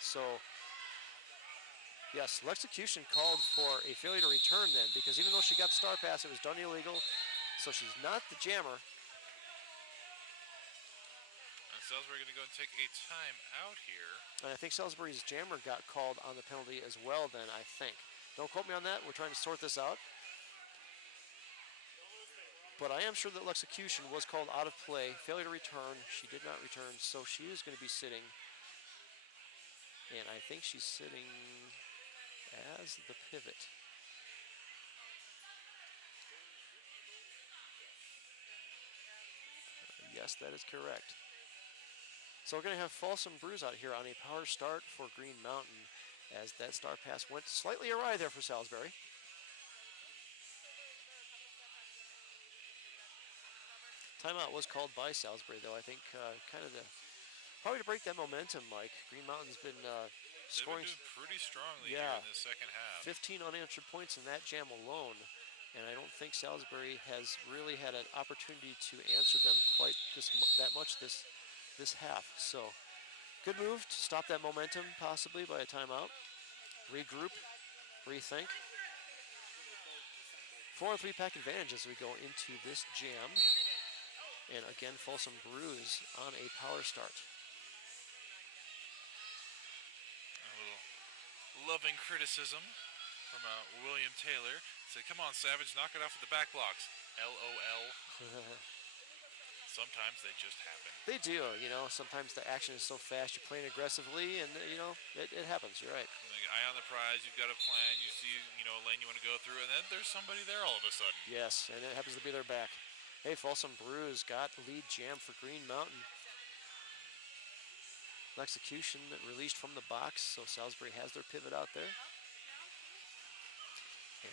So, yes, Lexecution called for a failure to return then, because even though she got the star pass, it was done illegal. So she's not the jammer. And Salisbury going to go and take a time out here. And I think Salisbury's jammer got called on the penalty as well then, I think. Don't quote me on that. We're trying to sort this out. But I am sure that Lexecution was called out of play. Failure to return. She did not return, so she is going to be sitting. And I think she's sitting as the pivot. Yes, that is correct. So we're going to have Folsom Brews out here on a power start for Green Mountain as that star pass went slightly awry there for Salisbury. Timeout was called by Salisbury, though. I think kind of probably to break that momentum, Mike. Green Mountain's been scoring. They've been doing pretty strongly Yeah, here in the second half. 15 unanswered points in that jam alone. And I don't think Salisbury has really had an opportunity to answer them quite that much this half. So good move to stop that momentum, possibly by a timeout. Regroup, rethink. 4-on-3 pack advantage as we go into this jam. And again, Folsom Brews on a power start. A little loving criticism from William Taylor. Said, come on, Savage, knock it off with the back blocks. LOL. sometimes they just happen. They do, sometimes the action is so fast, you're playing aggressively, and, it happens, you're right. Like, eye on the prize, you've got a plan, you see, a lane you want to go through, and then there's somebody there all of a sudden. Yes, and it happens to be their back. Hey, Folsom Brews got lead jam for Green Mountain. Execution released from the box, so Salisbury has their pivot out there.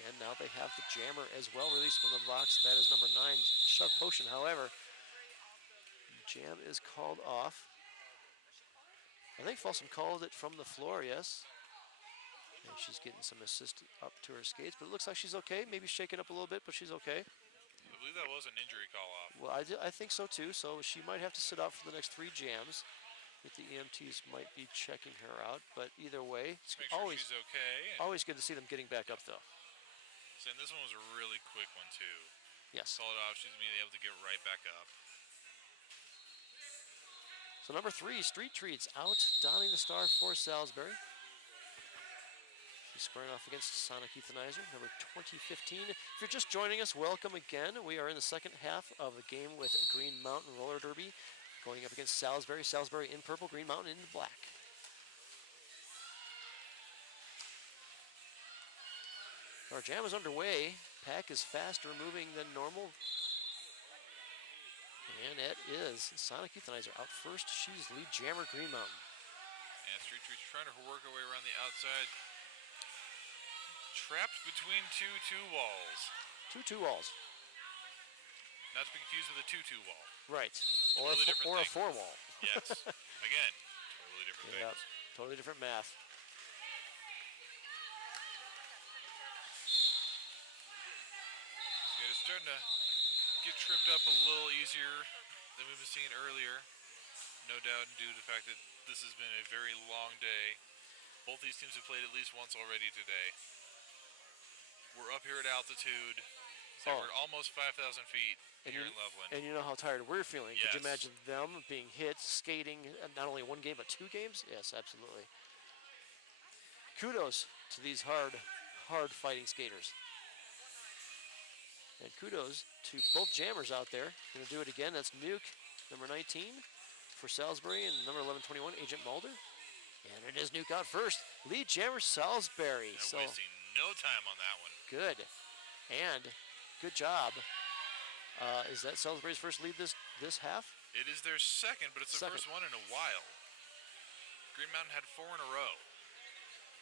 And now they have the jammer as well released from the box. That is number 9, Shove Potion. However, jam is called off. I think Folsom called it from the floor, yes. And she's getting some assist up to her skates, but it looks like she's okay. Maybe shaken up a little bit, but she's okay. I believe that was an injury call off. Well, I think so too. So she might have to sit out for the next 3 jams. If the EMTs might be checking her out, but either way, it's Make sure always she's okay. always good to see them getting back up, though. And this one was a really quick one too. Yes. Called it off, she's immediately able to get right back up. So number 3, Street Treats, out donning the star for Salisbury. She's squaring off against Sonic Euthanizer, number 2015. If you're just joining us, welcome again. We are in the second half of the game with Green Mountain Roller Derby, going up against Salisbury. Salisbury in purple, Green Mountain in black. Our jam is underway. Pack is faster moving than normal. And it is Sonic Euthanizer out first. She's lead jammer, Green Mountain. And Street Treats trying to work her way around the outside. Trapped between two walls. 2 walls. Not to be confused with a 2-2 wall. Right. Totally Or a different thing. 4 wall. Yes. Again, totally different Yep. things. Totally different math. Yeah, it's starting to get tripped up a little easier than we've been seeing earlier. No doubt due to the fact that this has been a very long day. Both these teams have played at least once already today. We're up here at altitude. So we're almost 5,000 feet here in Loveland. And you know how tired we're feeling. Yes. Could you imagine them being hit, skating, not only 1 game, but 2 games? Yes, absolutely. Kudos to these hard fighting skaters. And kudos to both jammers out there. Going to do it again. That's Nuke, number 19 for Salisbury, and number 1121, Agent Mulder. And it is Nuke out first. Lead jammer Salisbury. So wasting no time on that one. Good. And good job. Is that Salisbury's first lead this half? It is their second, but it's the first one in a while. Green Mountain had 4 in a row.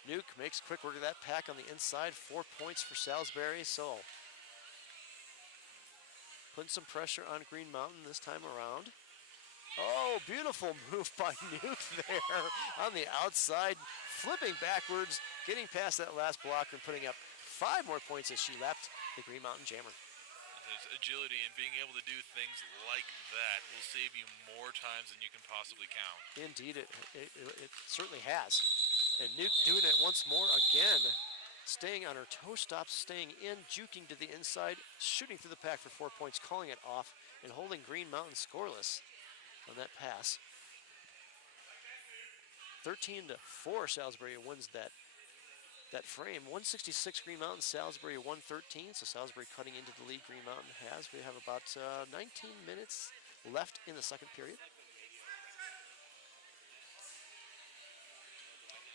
Nuke makes quick work of that pack on the inside. 4 points for Salisbury. So putting some pressure on Green Mountain this time around. Oh, beautiful move by Nuke there on the outside, flipping backwards, getting past that last blocker and putting up 5 more points as she lapped the Green Mountain jammer. His agility and being able to do things like that will save you more times than you can possibly count. Indeed, it certainly has. And Nuke doing it once more again, staying on her toe stops, staying in, juking to the inside, shooting through the pack for 4 points, calling it off, and holding Green Mountain scoreless on that pass. 13-4, Salisbury wins that frame. 166 Green Mountain, Salisbury 113. So Salisbury cutting into the lead. Green Mountain has. We have about 19 minutes left in the second period.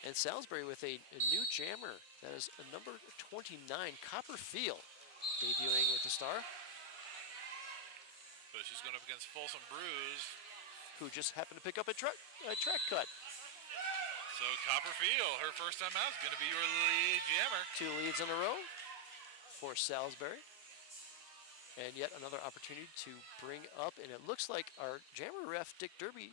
And Salisbury with a new jammer. That is a number 29, Copperfield, debuting with the star. But she's going up against Folsom Brews, who just happened to pick up a track cut. So Copperfield, her first time out, is going to be your lead jammer. 2 leads in a row for Salisbury. And yet another opportunity to bring up, and it looks like our jammer ref, Dick Derby,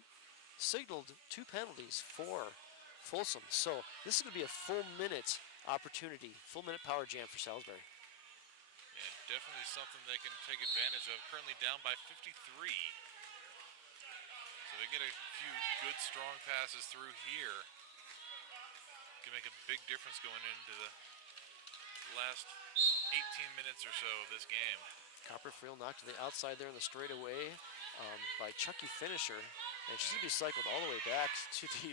signaled 2 penalties for Folsom. So this is going to be a full minute opportunity, full minute power jam for Salisbury. And definitely something they can take advantage of. Currently down by 53. So they get a few good, strong passes through here. Can make a big difference going into the last 18 minutes or so of this game. Copperfield knocked to the outside there in the straightaway by Chucky Finisher. And she's going to be cycled all the way back to the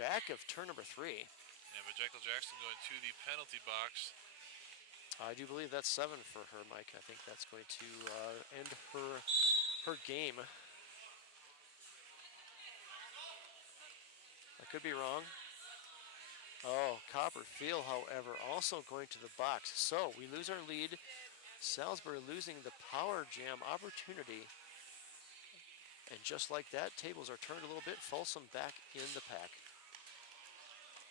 back of turn number 3. Yeah, but Jekyll Jackson going to the penalty box. I do believe that's 7 for her, Mike. I think that's going to end her game. could be wrong. Oh, Copperfield, however, also going to the box. So we lose our lead. Salisbury losing the power jam opportunity. And just like that, tables are turned a little bit. Folsom back in the pack.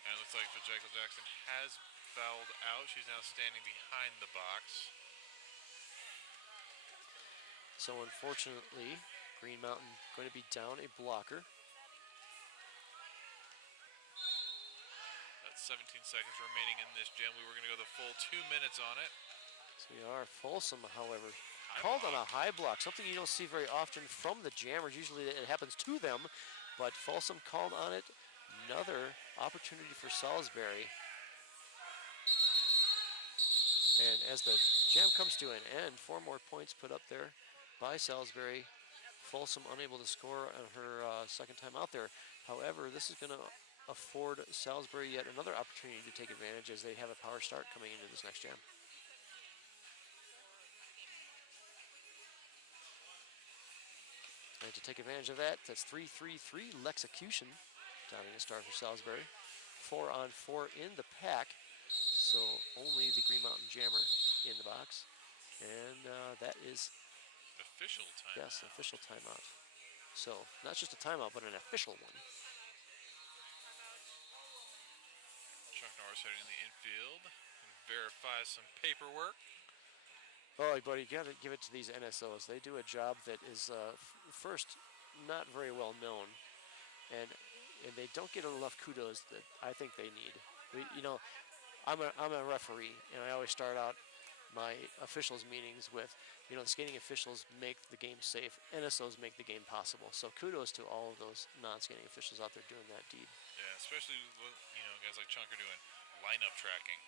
And it looks like Vajekyll Jackson has fouled out. She's now standing behind the box. So unfortunately, Green Mountain going to be down a blocker. That's 17 seconds remaining in this gem. We were going to go the full 2 minutes on it. So we are. Folsom, however, called on a high block, something you don't see very often from the jammers. Usually it happens to them, but Folsom called on it. Another opportunity for Salisbury. And as the jam comes to an end, 4 more points put up there by Salisbury. Folsom unable to score on her second time out there. However, this is going to afford Salisbury yet another opportunity to take advantage as they have a power start coming into this next jam. And to take advantage of that, that's 3-3-3 Lexecution, downing a star for Salisbury. 4 on 4 in the pack, so only the Green Mountain Jammer in the box. And that is official timeout. Yes, official timeout. So not just a timeout, but an official one. Chuck Norris heading in the infield and verify some paperwork. Oh, but you got to give it to these NSOs. They do a job that is, first, not very well known, and they don't get enough kudos that I think they need. I'm a referee, and I always start out my officials meetings with, the skating officials make the game safe, NSOs make the game possible. So kudos to all of those non-skating officials out there doing that deed. Yeah, especially with, guys like Chunk are doing lineup tracking.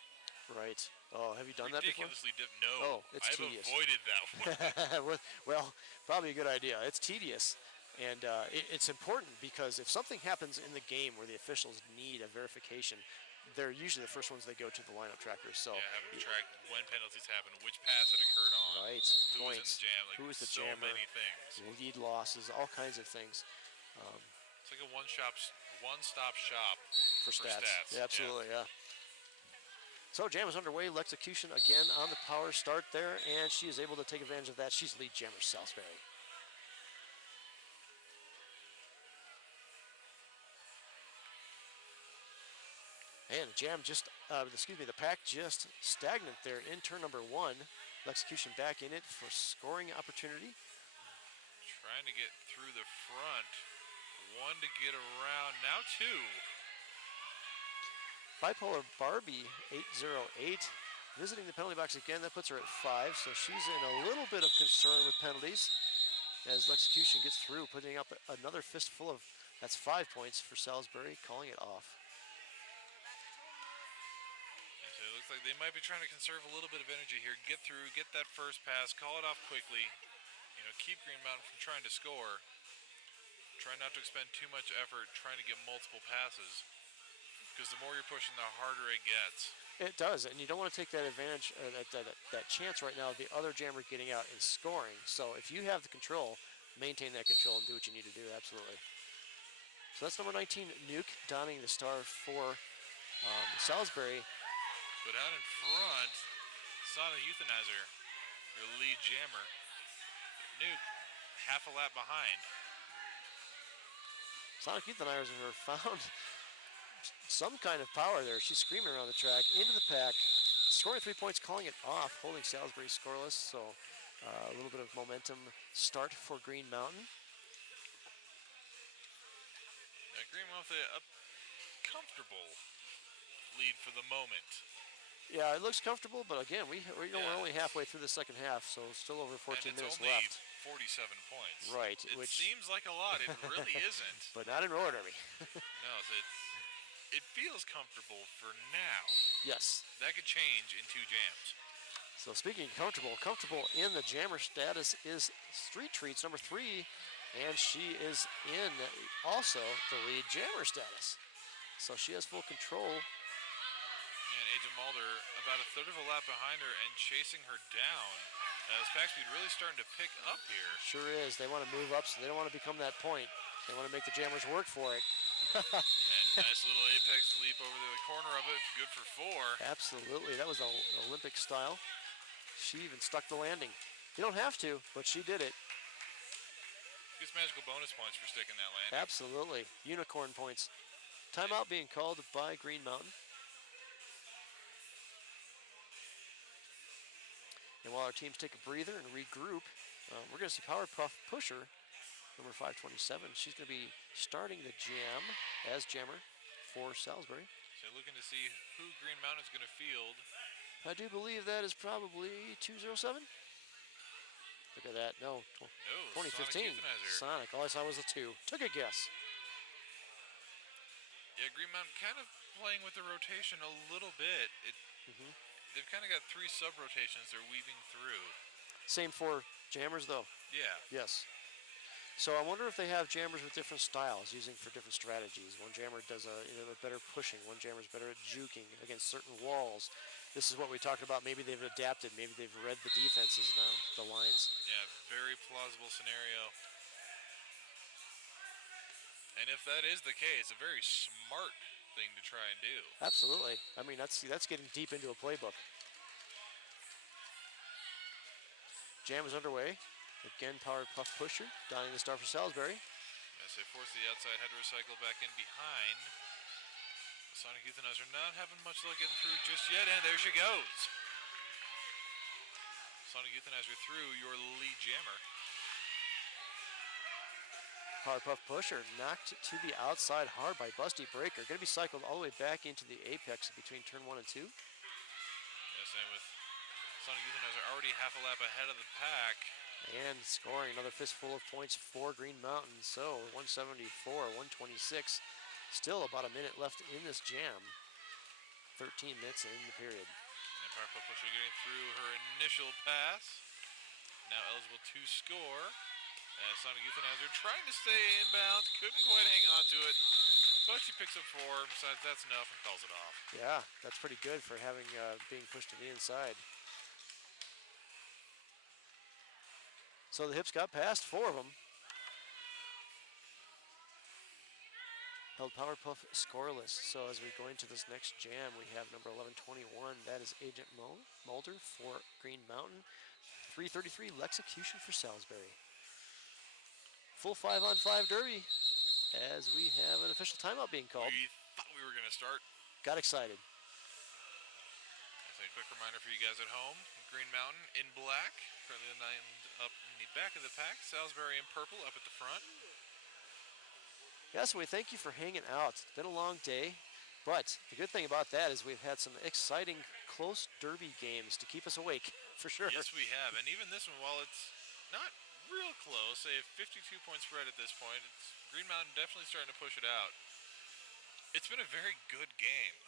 Right. Oh, have you done that before? Ridiculously no. Oh, it's I've tedious. avoided that one. Well, probably a good idea. It's tedious, and it's important because if something happens in the game where the officials need a verification, they're usually the first ones they go to the lineup trackers. So yeah, having to track when penalties happen, which pass it occurred on, right, who points, was in the jam, like who was the so jammer, many things. Lead losses, all kinds of things. It's like a one-stop shop for stats. Yeah, absolutely, yeah. So jam is underway. Lexecution again on the power start there, and she is able to take advantage of that. She's lead jammer Salisbury. And the pack just stagnant there in turn number 1. Lexecution back in it for scoring opportunity. Trying to get through the front. 1 to get around, now 2. Bipolar Barbie 808 visiting the penalty box again. That puts her at 5, so she's in a little bit of concern with penalties as Lexecution gets through, putting up another fistful of, that's 5 points for Salisbury, calling it off. So it looks like they might be trying to conserve a little bit of energy here. Get through, get that first pass, call it off quickly. Keep Green Mountain from trying to score. Try not to expend too much effort trying to get multiple passes. Because the more you're pushing, the harder it gets. It does, and you don't want to take that advantage, that chance right now of the other jammer getting out and scoring. So if you have the control, maintain that control and do what you need to do, absolutely. So that's number 19, Nuke, donning the star for Salisbury. But out in front, Sonic Euthanizer, your lead jammer. Nuke, half a lap behind. Sonic Euthanizer found some kind of power there. She's screaming around the track, into the pack, scoring 3 points, calling it off, holding Salisbury scoreless. So a little bit of momentum start for Green Mountain. Green Mountain a comfortable lead for the moment. Yeah, it looks comfortable, but again, we're only halfway through the second half, so still over 14 minutes left. 47 points. Right. It seems like a lot. It really isn't. But not in roller derby. No, it feels comfortable for now. Yes. That could change in 2 jams. So speaking of comfortable in the jammer status is Street Treats, number 3, and she is in also the lead jammer status. So she has full control. And Agent Mulder about a third of a lap behind her and chasing her down. As pack speed really starting to pick up here. Sure is. They want to move up, so they don't want to become that point. They want to make the jammers work for it. And nice little apex leap over the corner of it. Good for 4. Absolutely. That was Olympic style. She even stuck the landing. You don't have to, but she did it. Gets magical bonus points for sticking that landing. Absolutely. Unicorn points. Timeout being called by Green Mountain. And while our teams take a breather and regroup, we're going to see Powerpuff Pusher, number 527. She's going to be starting the jam as jammer for Salisbury. So looking to see who Green Mountain is going to field. I do believe that is probably 207. Look at that. No, 2015. Sonic. All I saw was a 2. Took a guess. Yeah, Green Mountain kind of playing with the rotation a little bit. They've kind of got 3 sub-rotations they're weaving through. Same for jammers, though. Yeah. Yes. So I wonder if they have jammers with different styles, using for different strategies. One jammer does a better pushing. One jammer's better at juking against certain walls. This is what we talked about. Maybe they've adapted. Maybe they've read the defenses now, the lines. Yeah, very plausible scenario. And if that is the case, a very smart thing to try and do. Absolutely. I mean, that's getting deep into a playbook. Jam is underway. Again, Powerpuff Pusher, donning the star for Salisbury. Yes, they force the outside head recycle back in behind. Sonic Euthanizer not having much luck getting through just yet, and there she goes. Sonic Euthanizer through your lead jammer. Powerpuff Pusher knocked to the outside hard by Busty Breaker. Going to be cycled all the way back into the apex between turn 1 and 2. Yes, and with Sonic Euthanizer already half a lap ahead of the pack. And scoring another fistful of points for Green Mountain. So 174, 126. Still about a minute left in this jam. 13 minutes in the period. And Powerpuff Pusher getting through her initial pass. Now eligible to score. As Sonic Euthanizer trying to stay inbounds. Couldn't quite hang on to it. But she picks up 4. Besides, that's enough and calls it off. Yeah, that's pretty good for having being pushed to the inside. So the hips got past 4 of them. Held Powerpuff scoreless. So as we go into this next jam, we have number 1121. That is Agent Mulder for Green Mountain. 333 Lexecution for Salisbury. Full 5-on-5 derby as we have an official timeout being called. We thought we were going to start. Got excited. As a quick reminder for you guys at home, Green Mountain in black, currently lined up in the back of the pack. Salisbury in purple up at the front. Yeah, so we thank you for hanging out. It's been a long day, but the good thing about that is we've had some exciting close derby games to keep us awake, for sure. Yes, we have. And even this one, while it's not real close, a 52-point spread at this point, Green Mountain definitely starting to push it out. It's been a very good game.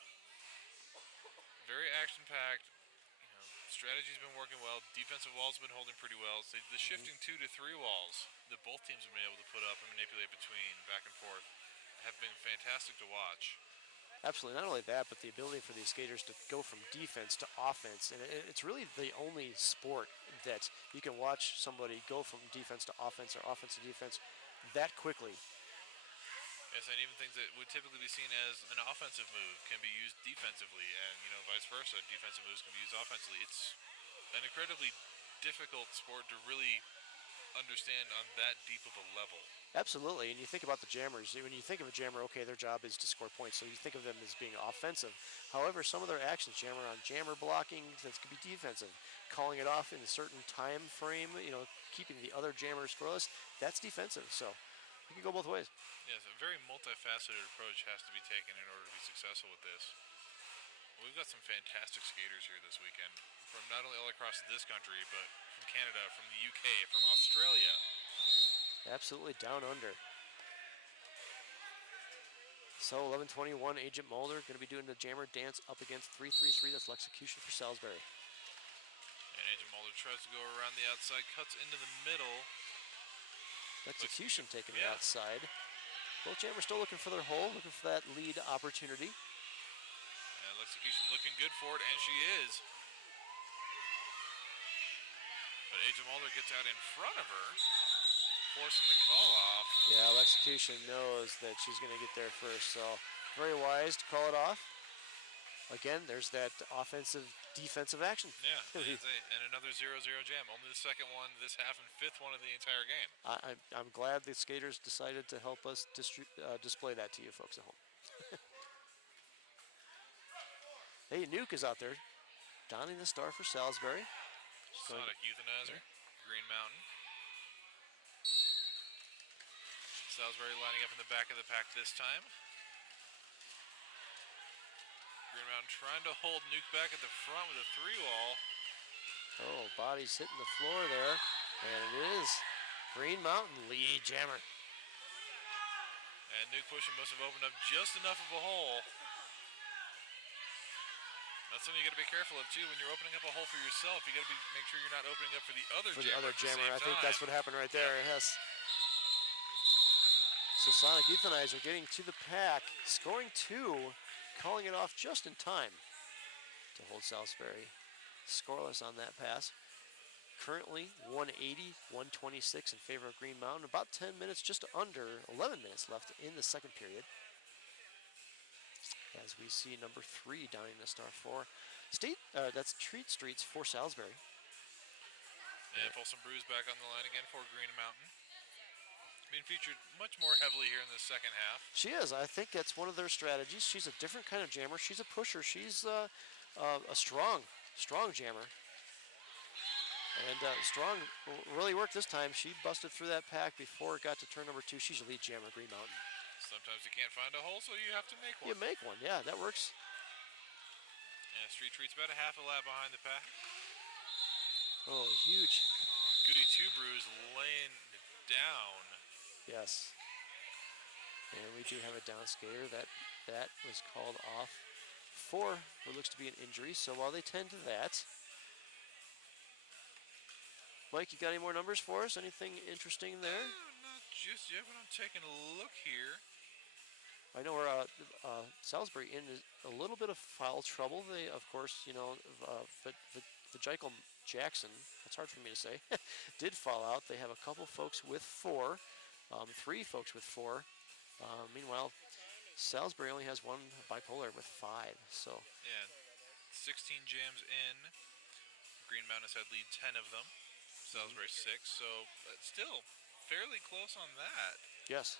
Very action-packed. Strategy's been working well. Defensive walls have been holding pretty well. So the shifting 2 to 3 walls that both teams have been able to put up and manipulate between back and forth have been fantastic to watch. Absolutely. Not only that, but the ability for these skaters to go from defense to offense. And it's really the only sport that you can watch somebody go from defense to offense or offense to defense that quickly. Yes, and even things that would typically be seen as an offensive move can be used defensively, and vice versa. Defensive moves can be used offensively. It's an incredibly difficult sport to really understand on that deep of a level. Absolutely, and you think about the jammers. When you think of a jammer, okay, their job is to score points, so you think of them as being offensive. However, some of their actions, jammer on jammer blocking, that could be defensive. Calling it off in a certain time frame, keeping the other jammer scoreless, that's defensive. So you can go both ways. Yes, a very multifaceted approach has to be taken in order to be successful with this. We've got some fantastic skaters here this weekend, from not only all across this country, but from Canada, from the UK, from Australia. Absolutely down under. So 1121, Agent Mulder going to be doing the jammer dance up against 333. That's Lexecution for Salisbury. And Agent Mulder tries to go around the outside, cuts into the middle. Lexecution taking it outside. Both jammers still looking for their hole, looking for that lead opportunity. And Lexecution looking good for it, and she is. But Agent Mulder gets out in front of her. forcing the call off. Yeah, Execution knows that she's going to get there first, so very wise to call it off. Again, there's that offensive-defensive action. Yeah, and another 0-0 jam. Only the second one this half and fifth one of the entire game. I'm glad the skaters decided to help us display that to you folks at home. Hey, Nuke is out there, donning the star for Salisbury. Sonic Euthanizer, Green Mountain. Salisbury lining up in the back of the pack this time. Green Mountain trying to hold Nuke back at the front with a 3-wall. Oh, body's hitting the floor there, and it is Green Mountain lead jammer. And Nuke pushing must have opened up just enough of a hole. That's something you got to be careful of too. When you're opening up a hole for yourself, you got to make sure you're not opening up for the other jammer. I think that's what happened right there. Yes. So Sonic Euthanizer getting to the pack, scoring 2, calling it off just in time to hold Salisbury scoreless on that pass. Currently 180-126 in favor of Green Mountain. About 10 minutes, just under 11 minutes left in the second period. As we see number 3 downing the star for that's Treat Streets for Salisbury. And Folsom Brews back on the line again for Green Mountain. Being featured much more heavily here in the second half. She is. I think that's one of their strategies. She's a different kind of jammer. She's a pusher. She's a strong jammer. And Strong really worked this time. She busted through that pack before it got to turn number 2. She's your lead jammer, Green Mountain. Sometimes you can't find a hole, so you have to make one. You make one, yeah, that works. And Street Treat's about a half a lap behind the pack. Oh, huge. Goody Two Brews laying down. Yes. And we do have a down skater. That was called off for what looks to be an injury. So while they tend to that, Mike, you got any more numbers for us? Anything interesting there? Not just yet, but I'm taking a look here. I know we're Salisbury in a little bit of foul trouble. They, of course, Vajikel Jackson, that's hard for me to say, did fall out. They have a couple folks with 4, 3 folks with 4. Meanwhile, Salisbury only has 1 bipolar with 5. So yeah, 16 jams in. Green Mountain has had lead 10 of them. Salisbury 6. So still fairly close on that. Yes.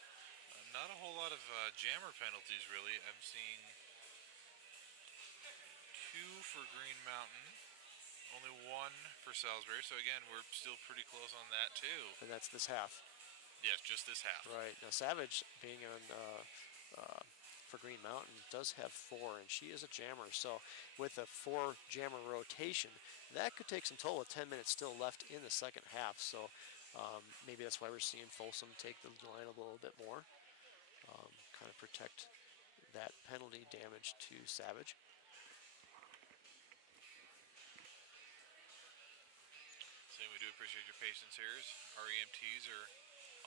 Not a whole lot of jammer penalties, really. I'm seeing 2 for Green Mountain, only 1 for Salisbury. So again, we're still pretty close on that too. And that's this half. Yes, just this half. Right. Now Savage, being on for Green Mountain, does have 4, and she is a jammer. So with a 4 jammer rotation, that could take some toll with 10 minutes still left in the second half. So maybe that's why we're seeing Folsom take the line a little bit more. Kind of protect that penalty damage to Savage. So we do appreciate your patience here as our EMTs are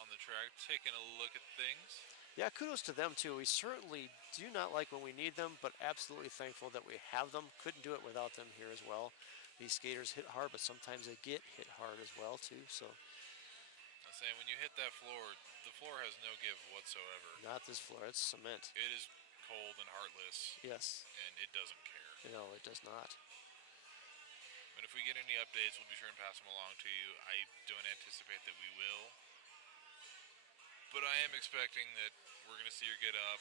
on the track taking a look at things. Yeah, kudos to them too. We certainly do not like when we need them, but absolutely thankful that we have them. Couldn't do it without them here as well. These skaters hit hard, but sometimes they get hit hard as well too. So I'm saying when you hit that floor, the floor has no give whatsoever. not this floor, it's cement. It is cold and heartless. Yes. And it doesn't care. No, it does not. But if we get any updates, we'll be sure and pass them along to you. I don't anticipate that we will. But I am expecting that we're going to see her get up.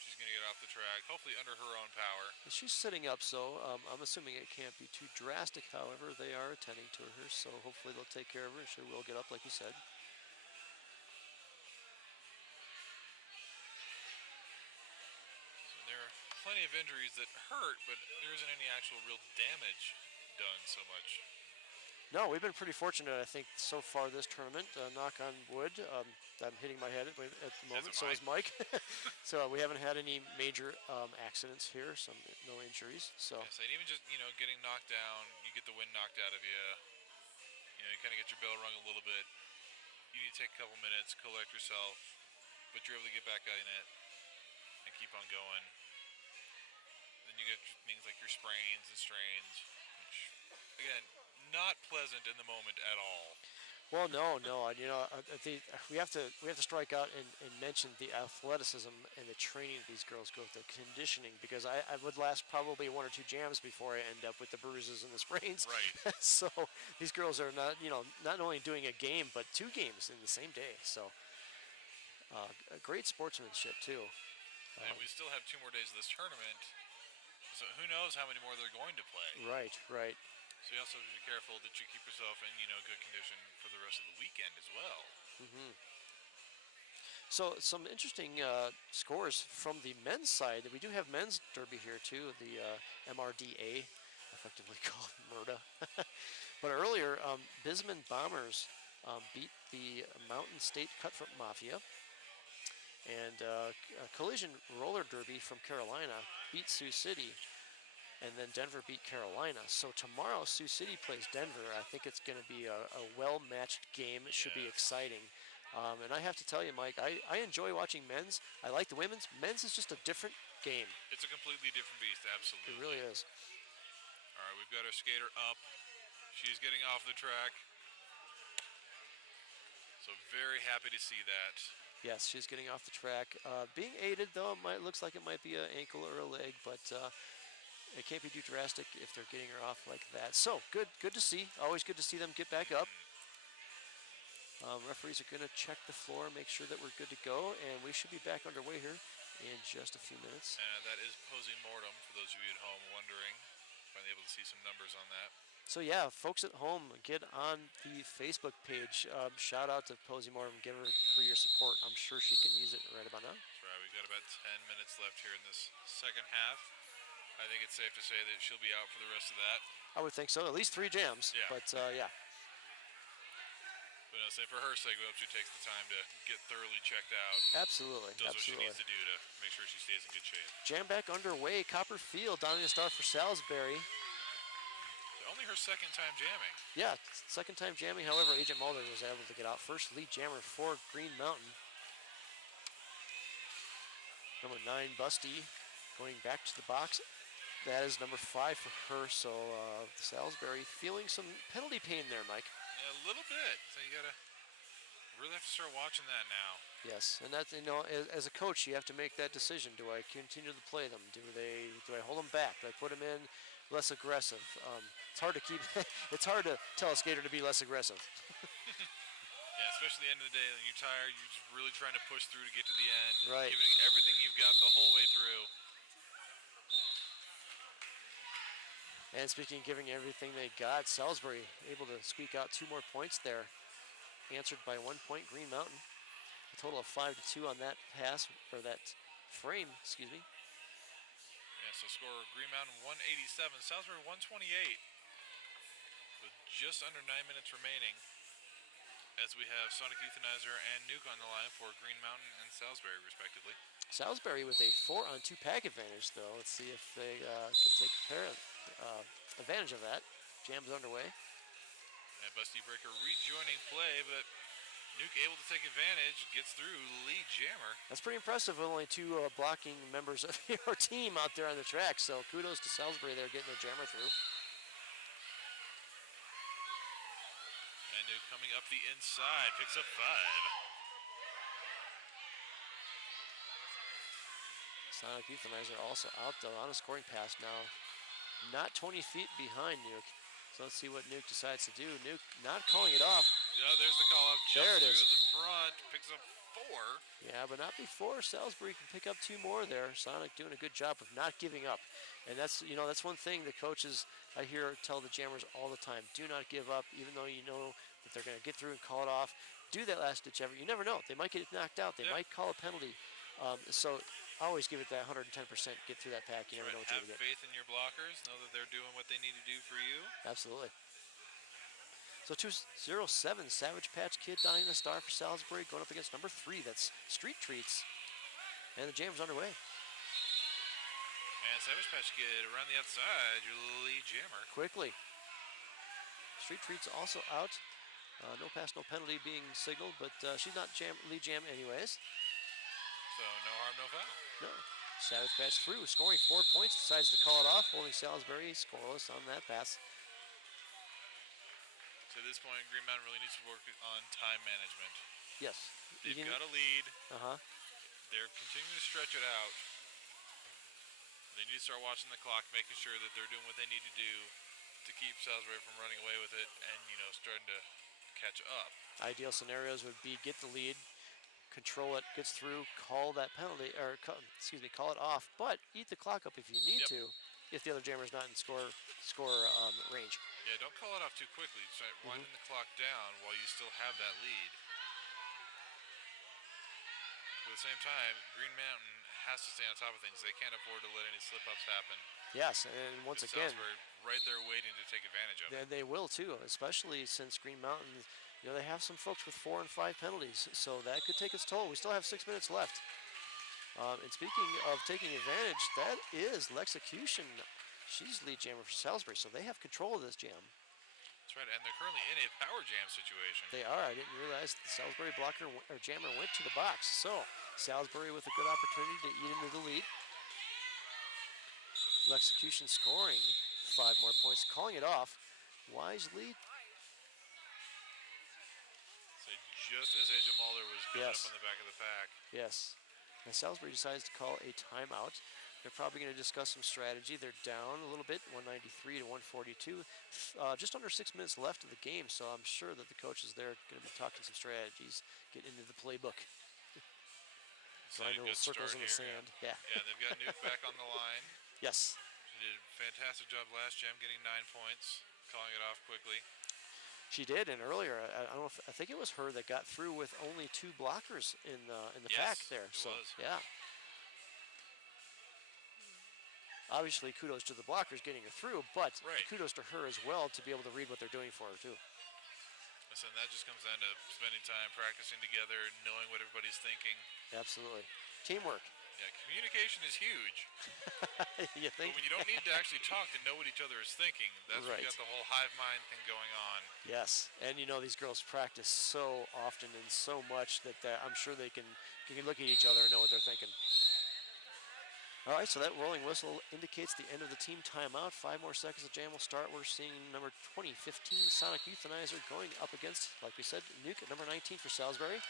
She's going to get off the track, hopefully under her own power. She's sitting up, so I'm assuming it can't be too drastic. However, they are attending to her, so hopefully they'll take care of her. She will get up, like you said. So there are plenty of injuries that hurt, but there isn't any actual real damage done so much. No, we've been pretty fortunate, I think, so far this tournament. Knock on wood. I'm hitting my head at the moment, so is Mike. So we haven't had any major accidents here, no injuries. So yes, and even just getting knocked down, you get the wind knocked out of you. You kind of get your bell rung a little bit. You need to take a couple minutes, collect yourself, but you're able to get back in it and keep on going. Then you get things like your sprains and strains, which again, not pleasant in the moment at all. Well, no. We have to strike out and mention the athleticism and the training these girls go through, the conditioning, because I would last probably 1 or 2 jams before I end up with the bruises and the sprains. Right. So these girls are not only doing a game but 2 games in the same day. So great sportsmanship too. And we still have 2 more days of this tournament, so who knows how many more they're going to play. Right. So you also have to be careful that you keep yourself in, good condition for the rest of the weekend as well. So some interesting scores from the men's side. We do have men's derby here too, the MRDA, effectively called MRDA. But earlier, Bisman Bombers beat the Mountain State Cutthroat Mafia. And Collision Roller Derby from Carolina beat Sioux City. And then Denver beat Carolina. So tomorrow, Sioux City plays Denver. I think it's going to be a well-matched game. It should be exciting. And I have to tell you, Mike, I enjoy watching men's. I like the women's. Men's is just a different game. It's a completely different beast, absolutely. It really is. All right, we've got our skater up. She's getting off the track. So very happy to see that. Yes, she's getting off the track. Being aided, though, looks like it might be an ankle or a leg, but it can't be too drastic if they're getting her off like that. So, good to see. Always good to see them get back up. Referees are going to check the floor, make sure that we're good to go, and we should be back underway here in just a few minutes. That is posing mortem for those of you at home wondering. Finally able to see some numbers on that. So yeah, folks at home, get on the Facebook page. Shout out to Posey Mortem. Give her your support. I'm sure she can use it right about now. That's right. We've got about 10 minutes left here in this second half. I think it's safe to say that she'll be out for the rest of that. I would think so. At least 3 jams. Yeah. But yeah. But say for her sake, we hope she takes the time to get thoroughly checked out. Absolutely. Does what she needs to do to make sure she stays in good shape. Jam back underway. Copperfield down in the start for Salisbury. Only her second time jamming. Yeah, second time jamming. However, Agent Mulder was able to get out first. Lead jammer for Green Mountain. Number 9, Busty, going back to the box. That is number 5 for her. So Salisbury feeling some penalty pain there, Mike. Yeah, a little bit. So you gotta really have to start watching that now. Yes, and that's, as a coach, you have to make that decision. Do I continue to play them? Do I hold them back? Do I put them in less aggressive? It's hard to keep. It's hard to tell a skater to be less aggressive. Yeah, especially at the end of the day, when you're tired, you're just really trying to push through to get to the end. Right. Giving everything you've got the whole way through. And speaking of giving everything they got, Salisbury able to squeak out 2 more points there. Answered by 1 point, Green Mountain. A total of 5-2 on that pass, or that frame, excuse me. Yeah, so score Green Mountain 187, Salisbury 128. With just under 9 minutes remaining, as we have Sonic Euthanizer and Nuke on the line for Green Mountain and Salisbury, respectively. Salisbury with a 4-on-2 pack advantage, though. Let's see if they can take advantage of that. Jam's underway. And Busty Breaker rejoining play, but Nuke able to take advantage, gets through lead jammer. That's pretty impressive with only 2 blocking members of your team out there on the track. So kudos to Salisbury there getting their jammer through. And Nuke coming up the inside, picks up 5. Sonic Euthanizer also out though on a scoring pass now. Not 20 feet behind Nuke. So let's see what Nuke decides to do. Nuke not calling it off. Oh, there's the call up. There it is. Through the front, picks up 4. Yeah, but not before. Salisbury can pick up 2 more there. Sonic doing a good job of not giving up. And that's one thing the coaches I hear tell the jammers all the time. Do not give up, even though you know that they're going to get through and call it off. Do that last ditch effort. You never know. They might get knocked out. They might call a penalty. So always give it that 110%. Get through that pack. You never know what you're going to get. Have faith in your blockers. Know that they're doing what they need to do for you. Absolutely. So 207, Savage Patch Kid dying the star for Salisbury, going up against number 3. That's Street Treats. And the jam's underway. And Savage Patch Kid around the outside, your lead jammer. Quickly. Street Treats also out. No pass, no penalty being signaled, but she's not lead jam anyways. So no harm, no foul. No. Savage Patch through, scoring 4 points, decides to call it off, holding Salisbury scoreless on that pass. So at this point, Green Mountain really needs to work on time management. Yes. They've got a lead. Uh-huh. They're continuing to stretch it out. They need to start watching the clock, making sure that they're doing what they need to do to keep Salisbury from running away with it and, starting to catch up. Ideal scenarios would be get the lead, control it, gets through, call that penalty, or call it off, but eat the clock up if you need to, if the other jammer's not in score range. Yeah, don't call it off too quickly. Start winding the clock down while you still have that lead. But at the same time, Green Mountain has to stay on top of things. They can't afford to let any slip-ups happen. Yes, and once again, Salisbury right there waiting to take advantage of it. they will too, especially since Green Mountain, they have some folks with 4 and 5 penalties, so that could take its toll. We still have 6 minutes left. And speaking of taking advantage, that is Lexecution. She's lead jammer for Salisbury, so they have control of this jam. That's right, and they're currently in a power jam situation. They are. I didn't realize the Salisbury blocker or jammer went to the box. So Salisbury with a good opportunity to eat into the lead. Lexecution scoring 5 more points, calling it off. Wise lead. So just as Asia Mulder was coming up on the back of the pack. Yes. And Salisbury decides to call a timeout. They're probably going to discuss some strategy. They're down a little bit, 193 to 142. Just under 6 minutes left of the game, so I'm sure that the coaches there are going to be talking some strategies, get into the playbook. Drawing little circles in the sand. Yeah. Yeah, they've got Nuke back on the line. Yes. She did a fantastic job last jam, getting 9 points, calling it off quickly. She did, and earlier, I think it was her that got through with only 2 blockers in the pack there. So yeah. Obviously, kudos to the blockers getting her through, but kudos to her as well to be able to read what they're doing for her too. Listen, that just comes down to spending time practicing together, knowing what everybody's thinking. Absolutely, teamwork. Yeah, communication is huge. You think? But when you don't need to actually talk to know what each other is thinking, that's when you got the whole hive mind thing going on. Yes, and these girls practice so often and so much that I'm sure they can look at each other and know what they're thinking. All right, so that rolling whistle indicates the end of the team timeout. 5 more seconds, the jam will start. We're seeing number 2015 Sonic Euthanizer going up against, like we said, Nuke at number 19 for Salisbury.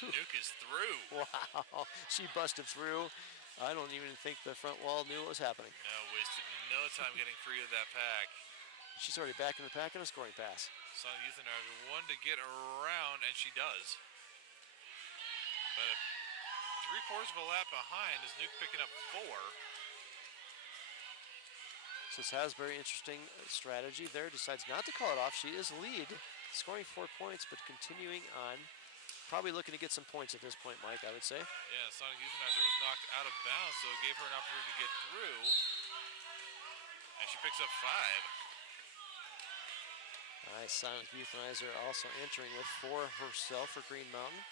And Nuke is through. Wow, she busted through. I don't even think the front wall knew what was happening. No, wasted no time getting free of that pack. She's already back in the pack and a scoring pass. Sonic Euthanizer one to get around, and she does. But 3/4 of a lap behind is Nuke picking up 4. So Salisbury, interesting strategy there, decides not to call it off. She is lead, scoring 4 points, but continuing on. Probably looking to get some points at this point, Mike, I would say. Yeah, Sonic Euthanizer was knocked out of bounds, so it gave her an opportunity to get through. And she picks up 5. Nice, Sonic Euthanizer also entering with 4 herself for Green Mountain.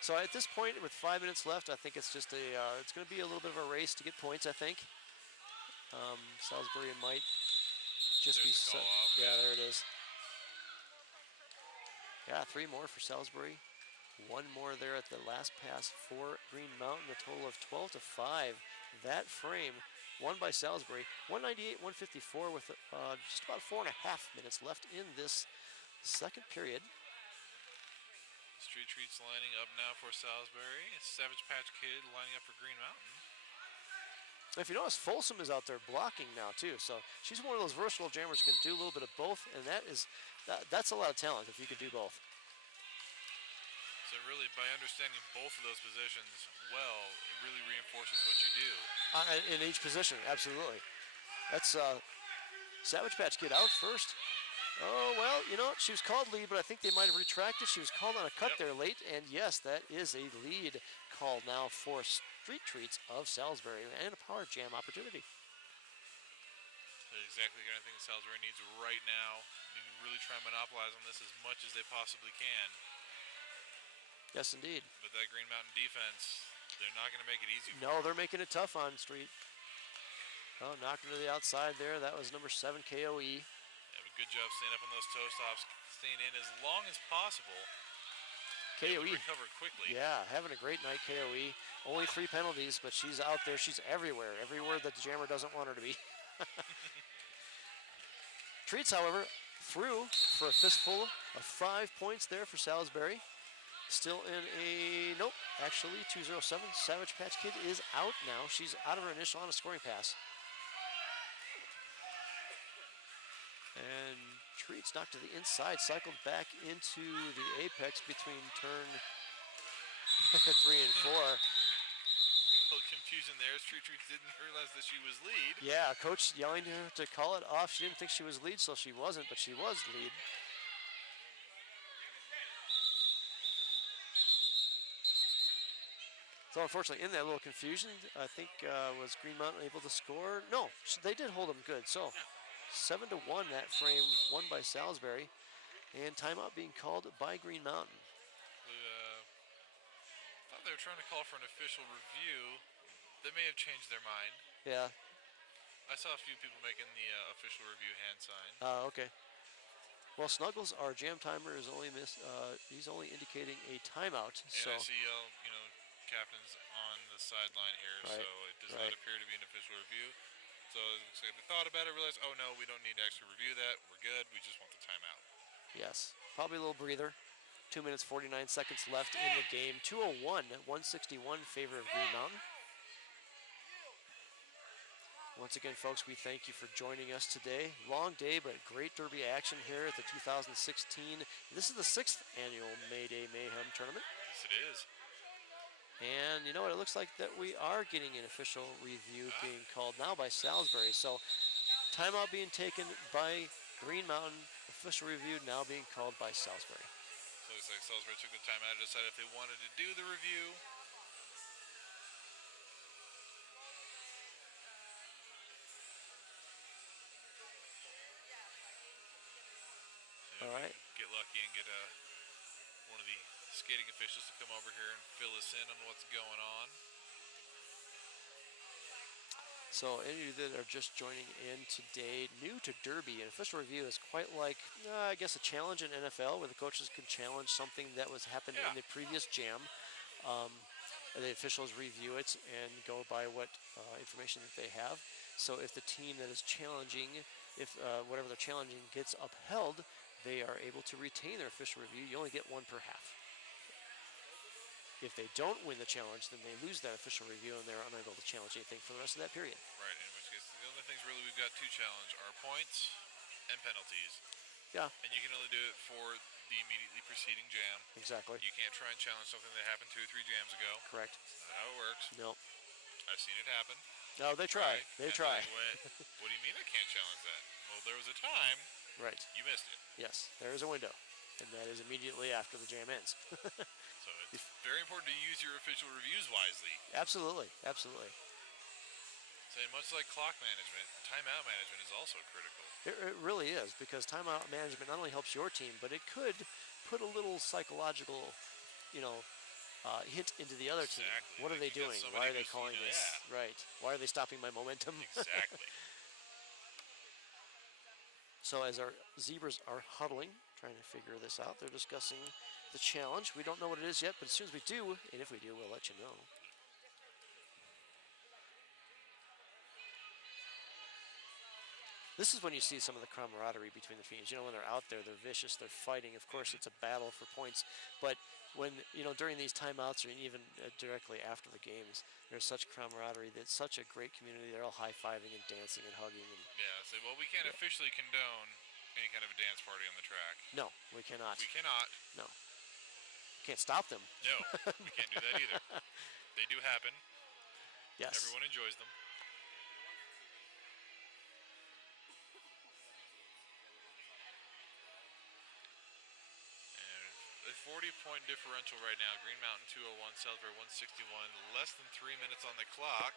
So at this point, with 5 minutes left, I think it's just it's going to be a little bit of a race to get points, I think. Salisbury might just be set. Yeah, there it is. Yeah, 3 more for Salisbury. 1 more there at the last pass for Green Mountain. A total of 12 to 5. That frame won by Salisbury. 198-154 with just about 4.5 minutes left in this second period. Street Treats lining up now for Salisbury. Savage Patch Kid lining up for Green Mountain. If you notice, Folsom is out there blocking now too. So she's one of those versatile jammers who can do a little bit of both, and that's a lot of talent if you could do both. So really, by understanding both of those positions well, it really reinforces what you do. In each position, absolutely. That's Savage Patch Kid out first. Oh, well, she was called lead, but I think they might have retracted. She was called on a cut there late, and yes, that is a lead call now for Street Treats of Salisbury and a power jam opportunity. That's exactly the kind of thing Salisbury needs right now. They can really try and monopolize on this as much as they possibly can. Yes, indeed. But that Green Mountain defense, they're not going to make it easy for No, they're making it tough on Street. Oh, knocking to the outside there. That was number 7, KOE. Yeah, but good job staying up on those toe stops, staying in as long as possible. KOE recovered quickly. Yeah, having a great night, KOE. Only 3 penalties, but she's out there. She's everywhere that the jammer doesn't want her to be. Treats, however, through for a fistful of 5 points there for Salisbury. Still in a, nope, actually 207. Savage Patch Kid is out now. She's out of her initial on a scoring pass. And Treats knocked to the inside, cycled back into the apex between turn 3 and 4. A little confusion there. Treats didn't realize that she was lead. Yeah, coach yelling to her to call it off. She didn't think she was lead, so she wasn't, but she was lead. So unfortunately, in that little confusion, I think was Green Mountain able to score? No, they did hold them good. So 7-1 that frame, won by Salisbury, and timeout being called by Green Mountain. Thought they were trying to call for an official review. They may have changed their mind. Yeah. I saw a few people making the official review hand sign. Okay. Well, Snuggles, our jam timer, is only he's only indicating a timeout. And so I see captains on the sideline here, Right, so it does right. not appear to be an official review. So it looks like they thought about it, realized, oh no, we don't need to actually review that. We're good. We just want the timeout. yes, probably a little breather. 2 minutes 49 seconds left in the game. 201, 161 favor of Green Mountain. Once again, folks, we thank you for joining us today. Long day, but great derby action here at the 2016. This is the 6th annual May Day Mayhem tournament. Yes, it is. And you know what? It looks like that we are getting an official review being called now by Salisbury. So timeout being taken by Green Mountain. Official review now being called by Salisbury. So it looks like Salisbury took the timeout to decide if they wanted to do the review. All right. Get lucky and get one of the skating officials to come over here and fill us in on what's going on. So any of you that are just joining in today, new to Derby, an official review is quite like, I guess, a challenge in NFL where the coaches can challenge something that was happened in the previous jam. The officials review it and go by what information that they have. So if the team that is challenging, if whatever they're challenging gets upheld, they are able to retain their official review. You only get one per half. If they don't win the challenge, then they lose that official review and they're unable to challenge anything for the rest of that period. Right, in which case the only things really we've got to challenge are points and penalties. Yeah. And you can only do it for the immediately preceding jam. Exactly. You can't try and challenge something that happened 2 or 3 jams ago. Correct. That's not how it works. No. I've seen it happen. No, they try. They try. What do you mean I can't challenge that? Well, there was a time. Right. You missed it. Yes, there is a window, and that is immediately after the jam ends. So it's very important to use your official reviews wisely. Absolutely, absolutely. So much like clock management, timeout management is also critical. It really is, because timeout management not only helps your team, but it could put a little psychological, hint into the other team. Exactly. What are they You got doing? somebody Why are they who's, calling this? yeah. Right. Why are they stopping my momentum? Exactly. So as our zebras are huddling, trying to figure this out, they're discussing the challenge. We don't know what it is yet, but as soon as we do, and if we do, we'll let you know. This is when you see some of the camaraderie between the teams. When they're out there, they're vicious, they're fighting. Of course, it's a battle for points. But when, during these timeouts or even directly after the games, there's such camaraderie. That's such a great community. They're all high-fiving and dancing and hugging. And Yeah, well, we can't officially condone any kind of a dance party on the track. no, we cannot. We cannot. No. Can't stop them. No, we can't do that either. They do happen. Yes. Everyone enjoys them. A 40-point differential right now. Green Mountain 201, Salisbury 161. Less than 3 minutes on the clock.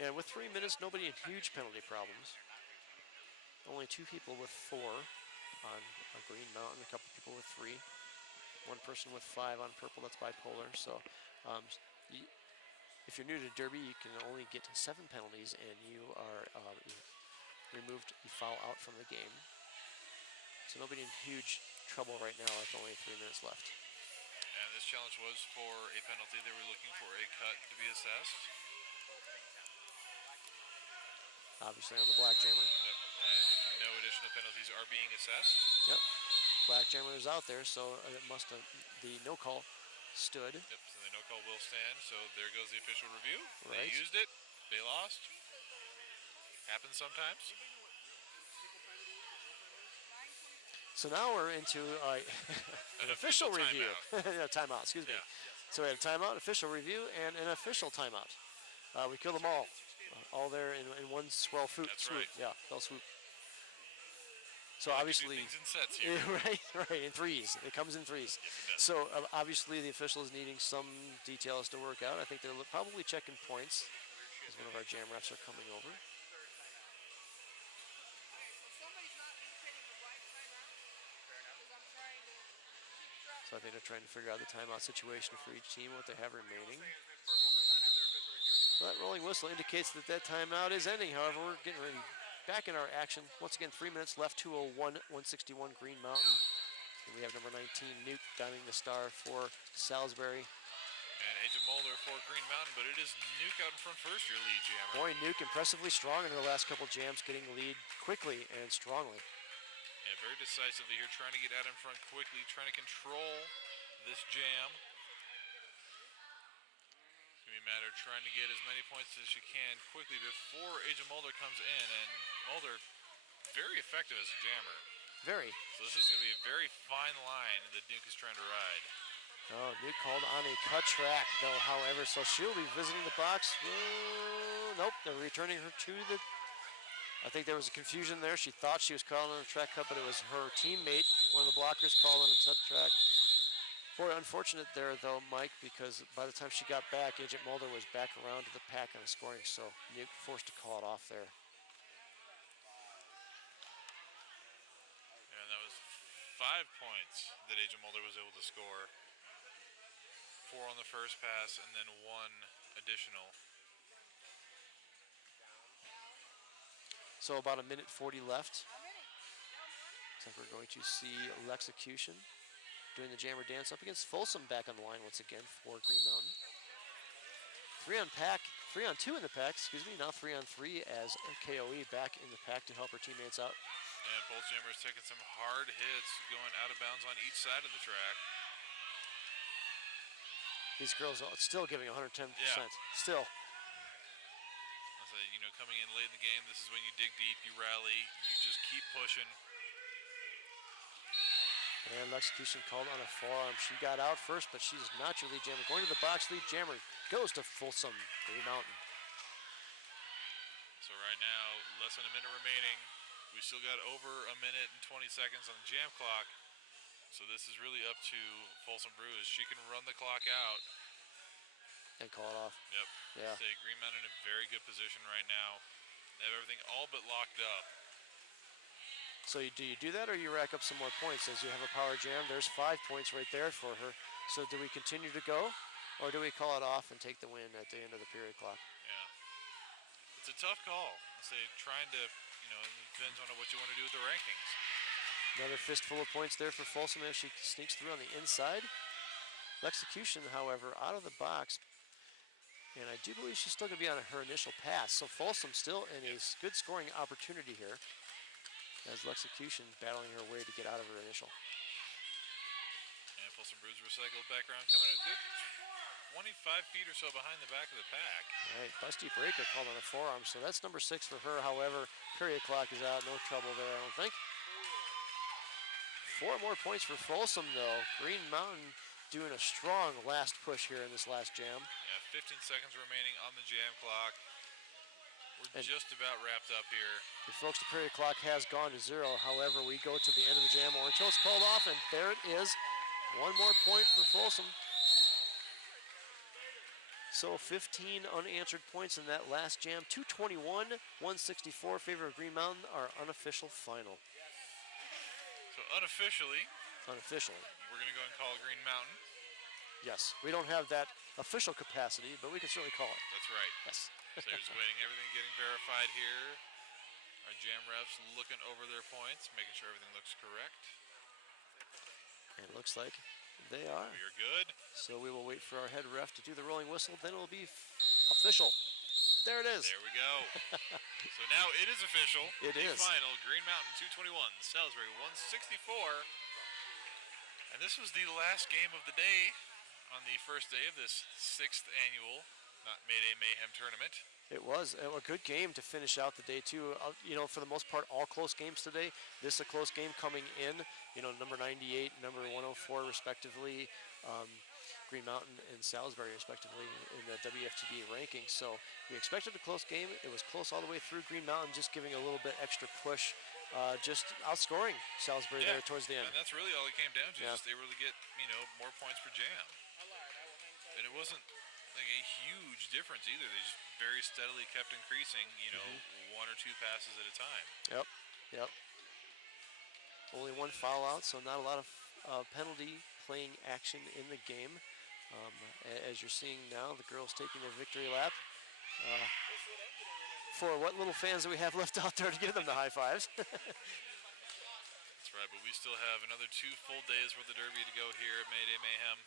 And with 3 minutes, nobody in huge penalty problems. Only 2 people with 4 on Green Mountain, a couple people with 3. 1 person with 5 on purple, that's bipolar. So if you're new to Derby, you can only get 7 penalties and you are removed, you foul out from the game. So nobody in huge trouble right now with only 3 minutes left. And this challenge was for a penalty. They were looking for a cut to be assessed. Obviously on the black jammer. Yep. And no additional penalties are being assessed. Yep. Black jammer is out there, so it must have, the no call stood. Yep, so the no call will stand. So there goes the official review. Right. They used it. They lost. Happens sometimes. So now we're into an official review. Yeah, timeout, excuse me. Yeah. So we have timeout, official review, and an official timeout. We killed them all there in one swell swoop. That's right. Yeah, fell swoop. So We like to do obviously, things in sets here. right, in threes. It comes in threes. Yes, it does. So obviously the official is needing some details to work out. I think they're probably checking points as one of our jam refs are coming over. So I think they're trying to figure out the timeout situation for each team, what they have remaining. So that rolling whistle indicates that that timeout is ending. However, we're getting ready back in our action. Once again, 3 minutes left, 2:01, 161 Green Mountain. And we have number 19, Nuke, diamond the star for Salisbury. And Agent Mulder for Green Mountain, but it is Nuke out in front first, your lead jammer. Boy, Nuke impressively strong in her last couple jams, getting the lead quickly and strongly. Yeah, very decisively here, trying to get out in front quickly, trying to control this jam. It's going to be a matter of trying to get as many points as she can quickly before Agent Mulder comes in. And Mulder, very effective as a jammer. Very. So this is going to be a very fine line that Nuke is trying to ride. Oh, Nuke called on a cut track, though, however, so she'll be visiting the box. Nope, they're returning her to the... I think there was a confusion there. She thought she was calling on a track cut, but it was her teammate, one of the blockers, called on a cut track. Boy, unfortunate there, though, Mike, because by the time she got back, Agent Mulder was back around to the pack on the scoring, so Nuke forced to call it off there. And that was 5 points that Agent Mulder was able to score. 4 on the first pass, and then 1 additional. So about 1:40 left. Looks like we're going to see Lexecution doing the jammer dance up against Folsom back on the line once again for Green Mountain. 3 on 2 in the pack, excuse me, now 3 on 3 as KOE back in the pack to help her teammates out. And both jammers taking some hard hits, going out of bounds on each side of the track. These girls are still giving 110%. Yeah. Still. You know, coming in late in the game, this is when you dig deep, you rally, you just keep pushing. And Lexecution called on a forearm. She got out first, but she's not your lead jammer. Going to the box, lead jammer goes to Folsom, Green Mountain. So right now, less than a minute remaining. We still got over 1 minute and 20 seconds on the jam clock. So this is really up to Folsom Brews. She can run the clock out. And call it off. Yep. Yeah. Say Green Mountain in a very good position right now. They have everything all but locked up. So do you do that or you rack up some more points as you have a power jam? There's 5 points right there for her. So do we continue to go or do we call it off and take the win at the end of the period clock? Yeah. It's a tough call. Say trying to, you know, it depends on what you want to do with the rankings. Another fistful of points there for Folsom as she sneaks through on the inside. Lexecution, however, out of the box. And I do believe she's still going to be on her initial pass. So Folsom still in a good scoring opportunity here as Lexecution battling her way to get out of her initial. And Folsom Brews recycled background coming a good 25 feet or so behind the back of the pack. All right, Busty Breaker called on a forearm. So that's number 6 for her. However, period clock is out. No trouble there, I don't think. 4 more points for Folsom, though. Green Mountain doing a strong last push here in this last jam. Yeah, 15 seconds remaining on the jam clock. We're just about wrapped up here. Folks, the period clock has gone to 0. However, we go to the end of the jam or until it's called off, and there it is. 1 more point for Folsom. So 15 unanswered points in that last jam. 221, 164 favor of Green Mountain, our unofficial final. So unofficially, we're going to go and call Green Mountain. Yes, we don't have that official capacity, but we can certainly call it. That's right. Yes. So you're just waiting, everything getting verified here. Our jam refs looking over their points, making sure everything looks correct. And it looks like they are. We are good. So we will wait for our head ref to do the rolling whistle, then it will be official. There it is. There we go. So now it is official. It the is. Final, Green Mountain 221, Salisbury 164. And this was the last game of the day on the first day of this 6th annual, not Mayday Mayhem tournament. It was a good game to finish out the day too. For the most part, all close games today. This a close game coming in. Number 98, number 104, respectively. Green Mountain and Salisbury, respectively, in the WFTD rankings. So we expected a close game. It was close all the way through. Green Mountain just giving a little bit extra push, just outscoring Salisbury there towards the end. And that's really all it came down to. Yeah. Just able to get more points per jam. And it wasn't like a huge difference either. They just very steadily kept increasing. One or two passes at a time. Yep. Only one foul out, so not a lot of penalty playing action in the game. As you're seeing now, the girls taking their victory lap. For what little fans that we have left out there to give them the high fives. That's right, but we still have another 2 full days worth of derby to go here at Mayday Mayhem.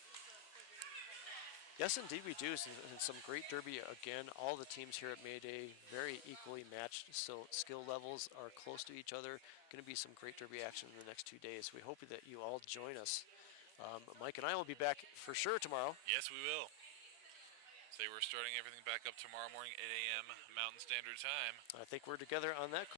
Yes, indeed we do. And some great derby again. All the teams here at Mayday very equally matched, so skill levels are close to each other. Going to be some great derby action in the next 2 days. We hope that you all join us. Mike and I will be back for sure tomorrow. Yes, we will. Say we're starting everything back up tomorrow morning, 8 a.m. Mountain Standard Time. I think we're together on that.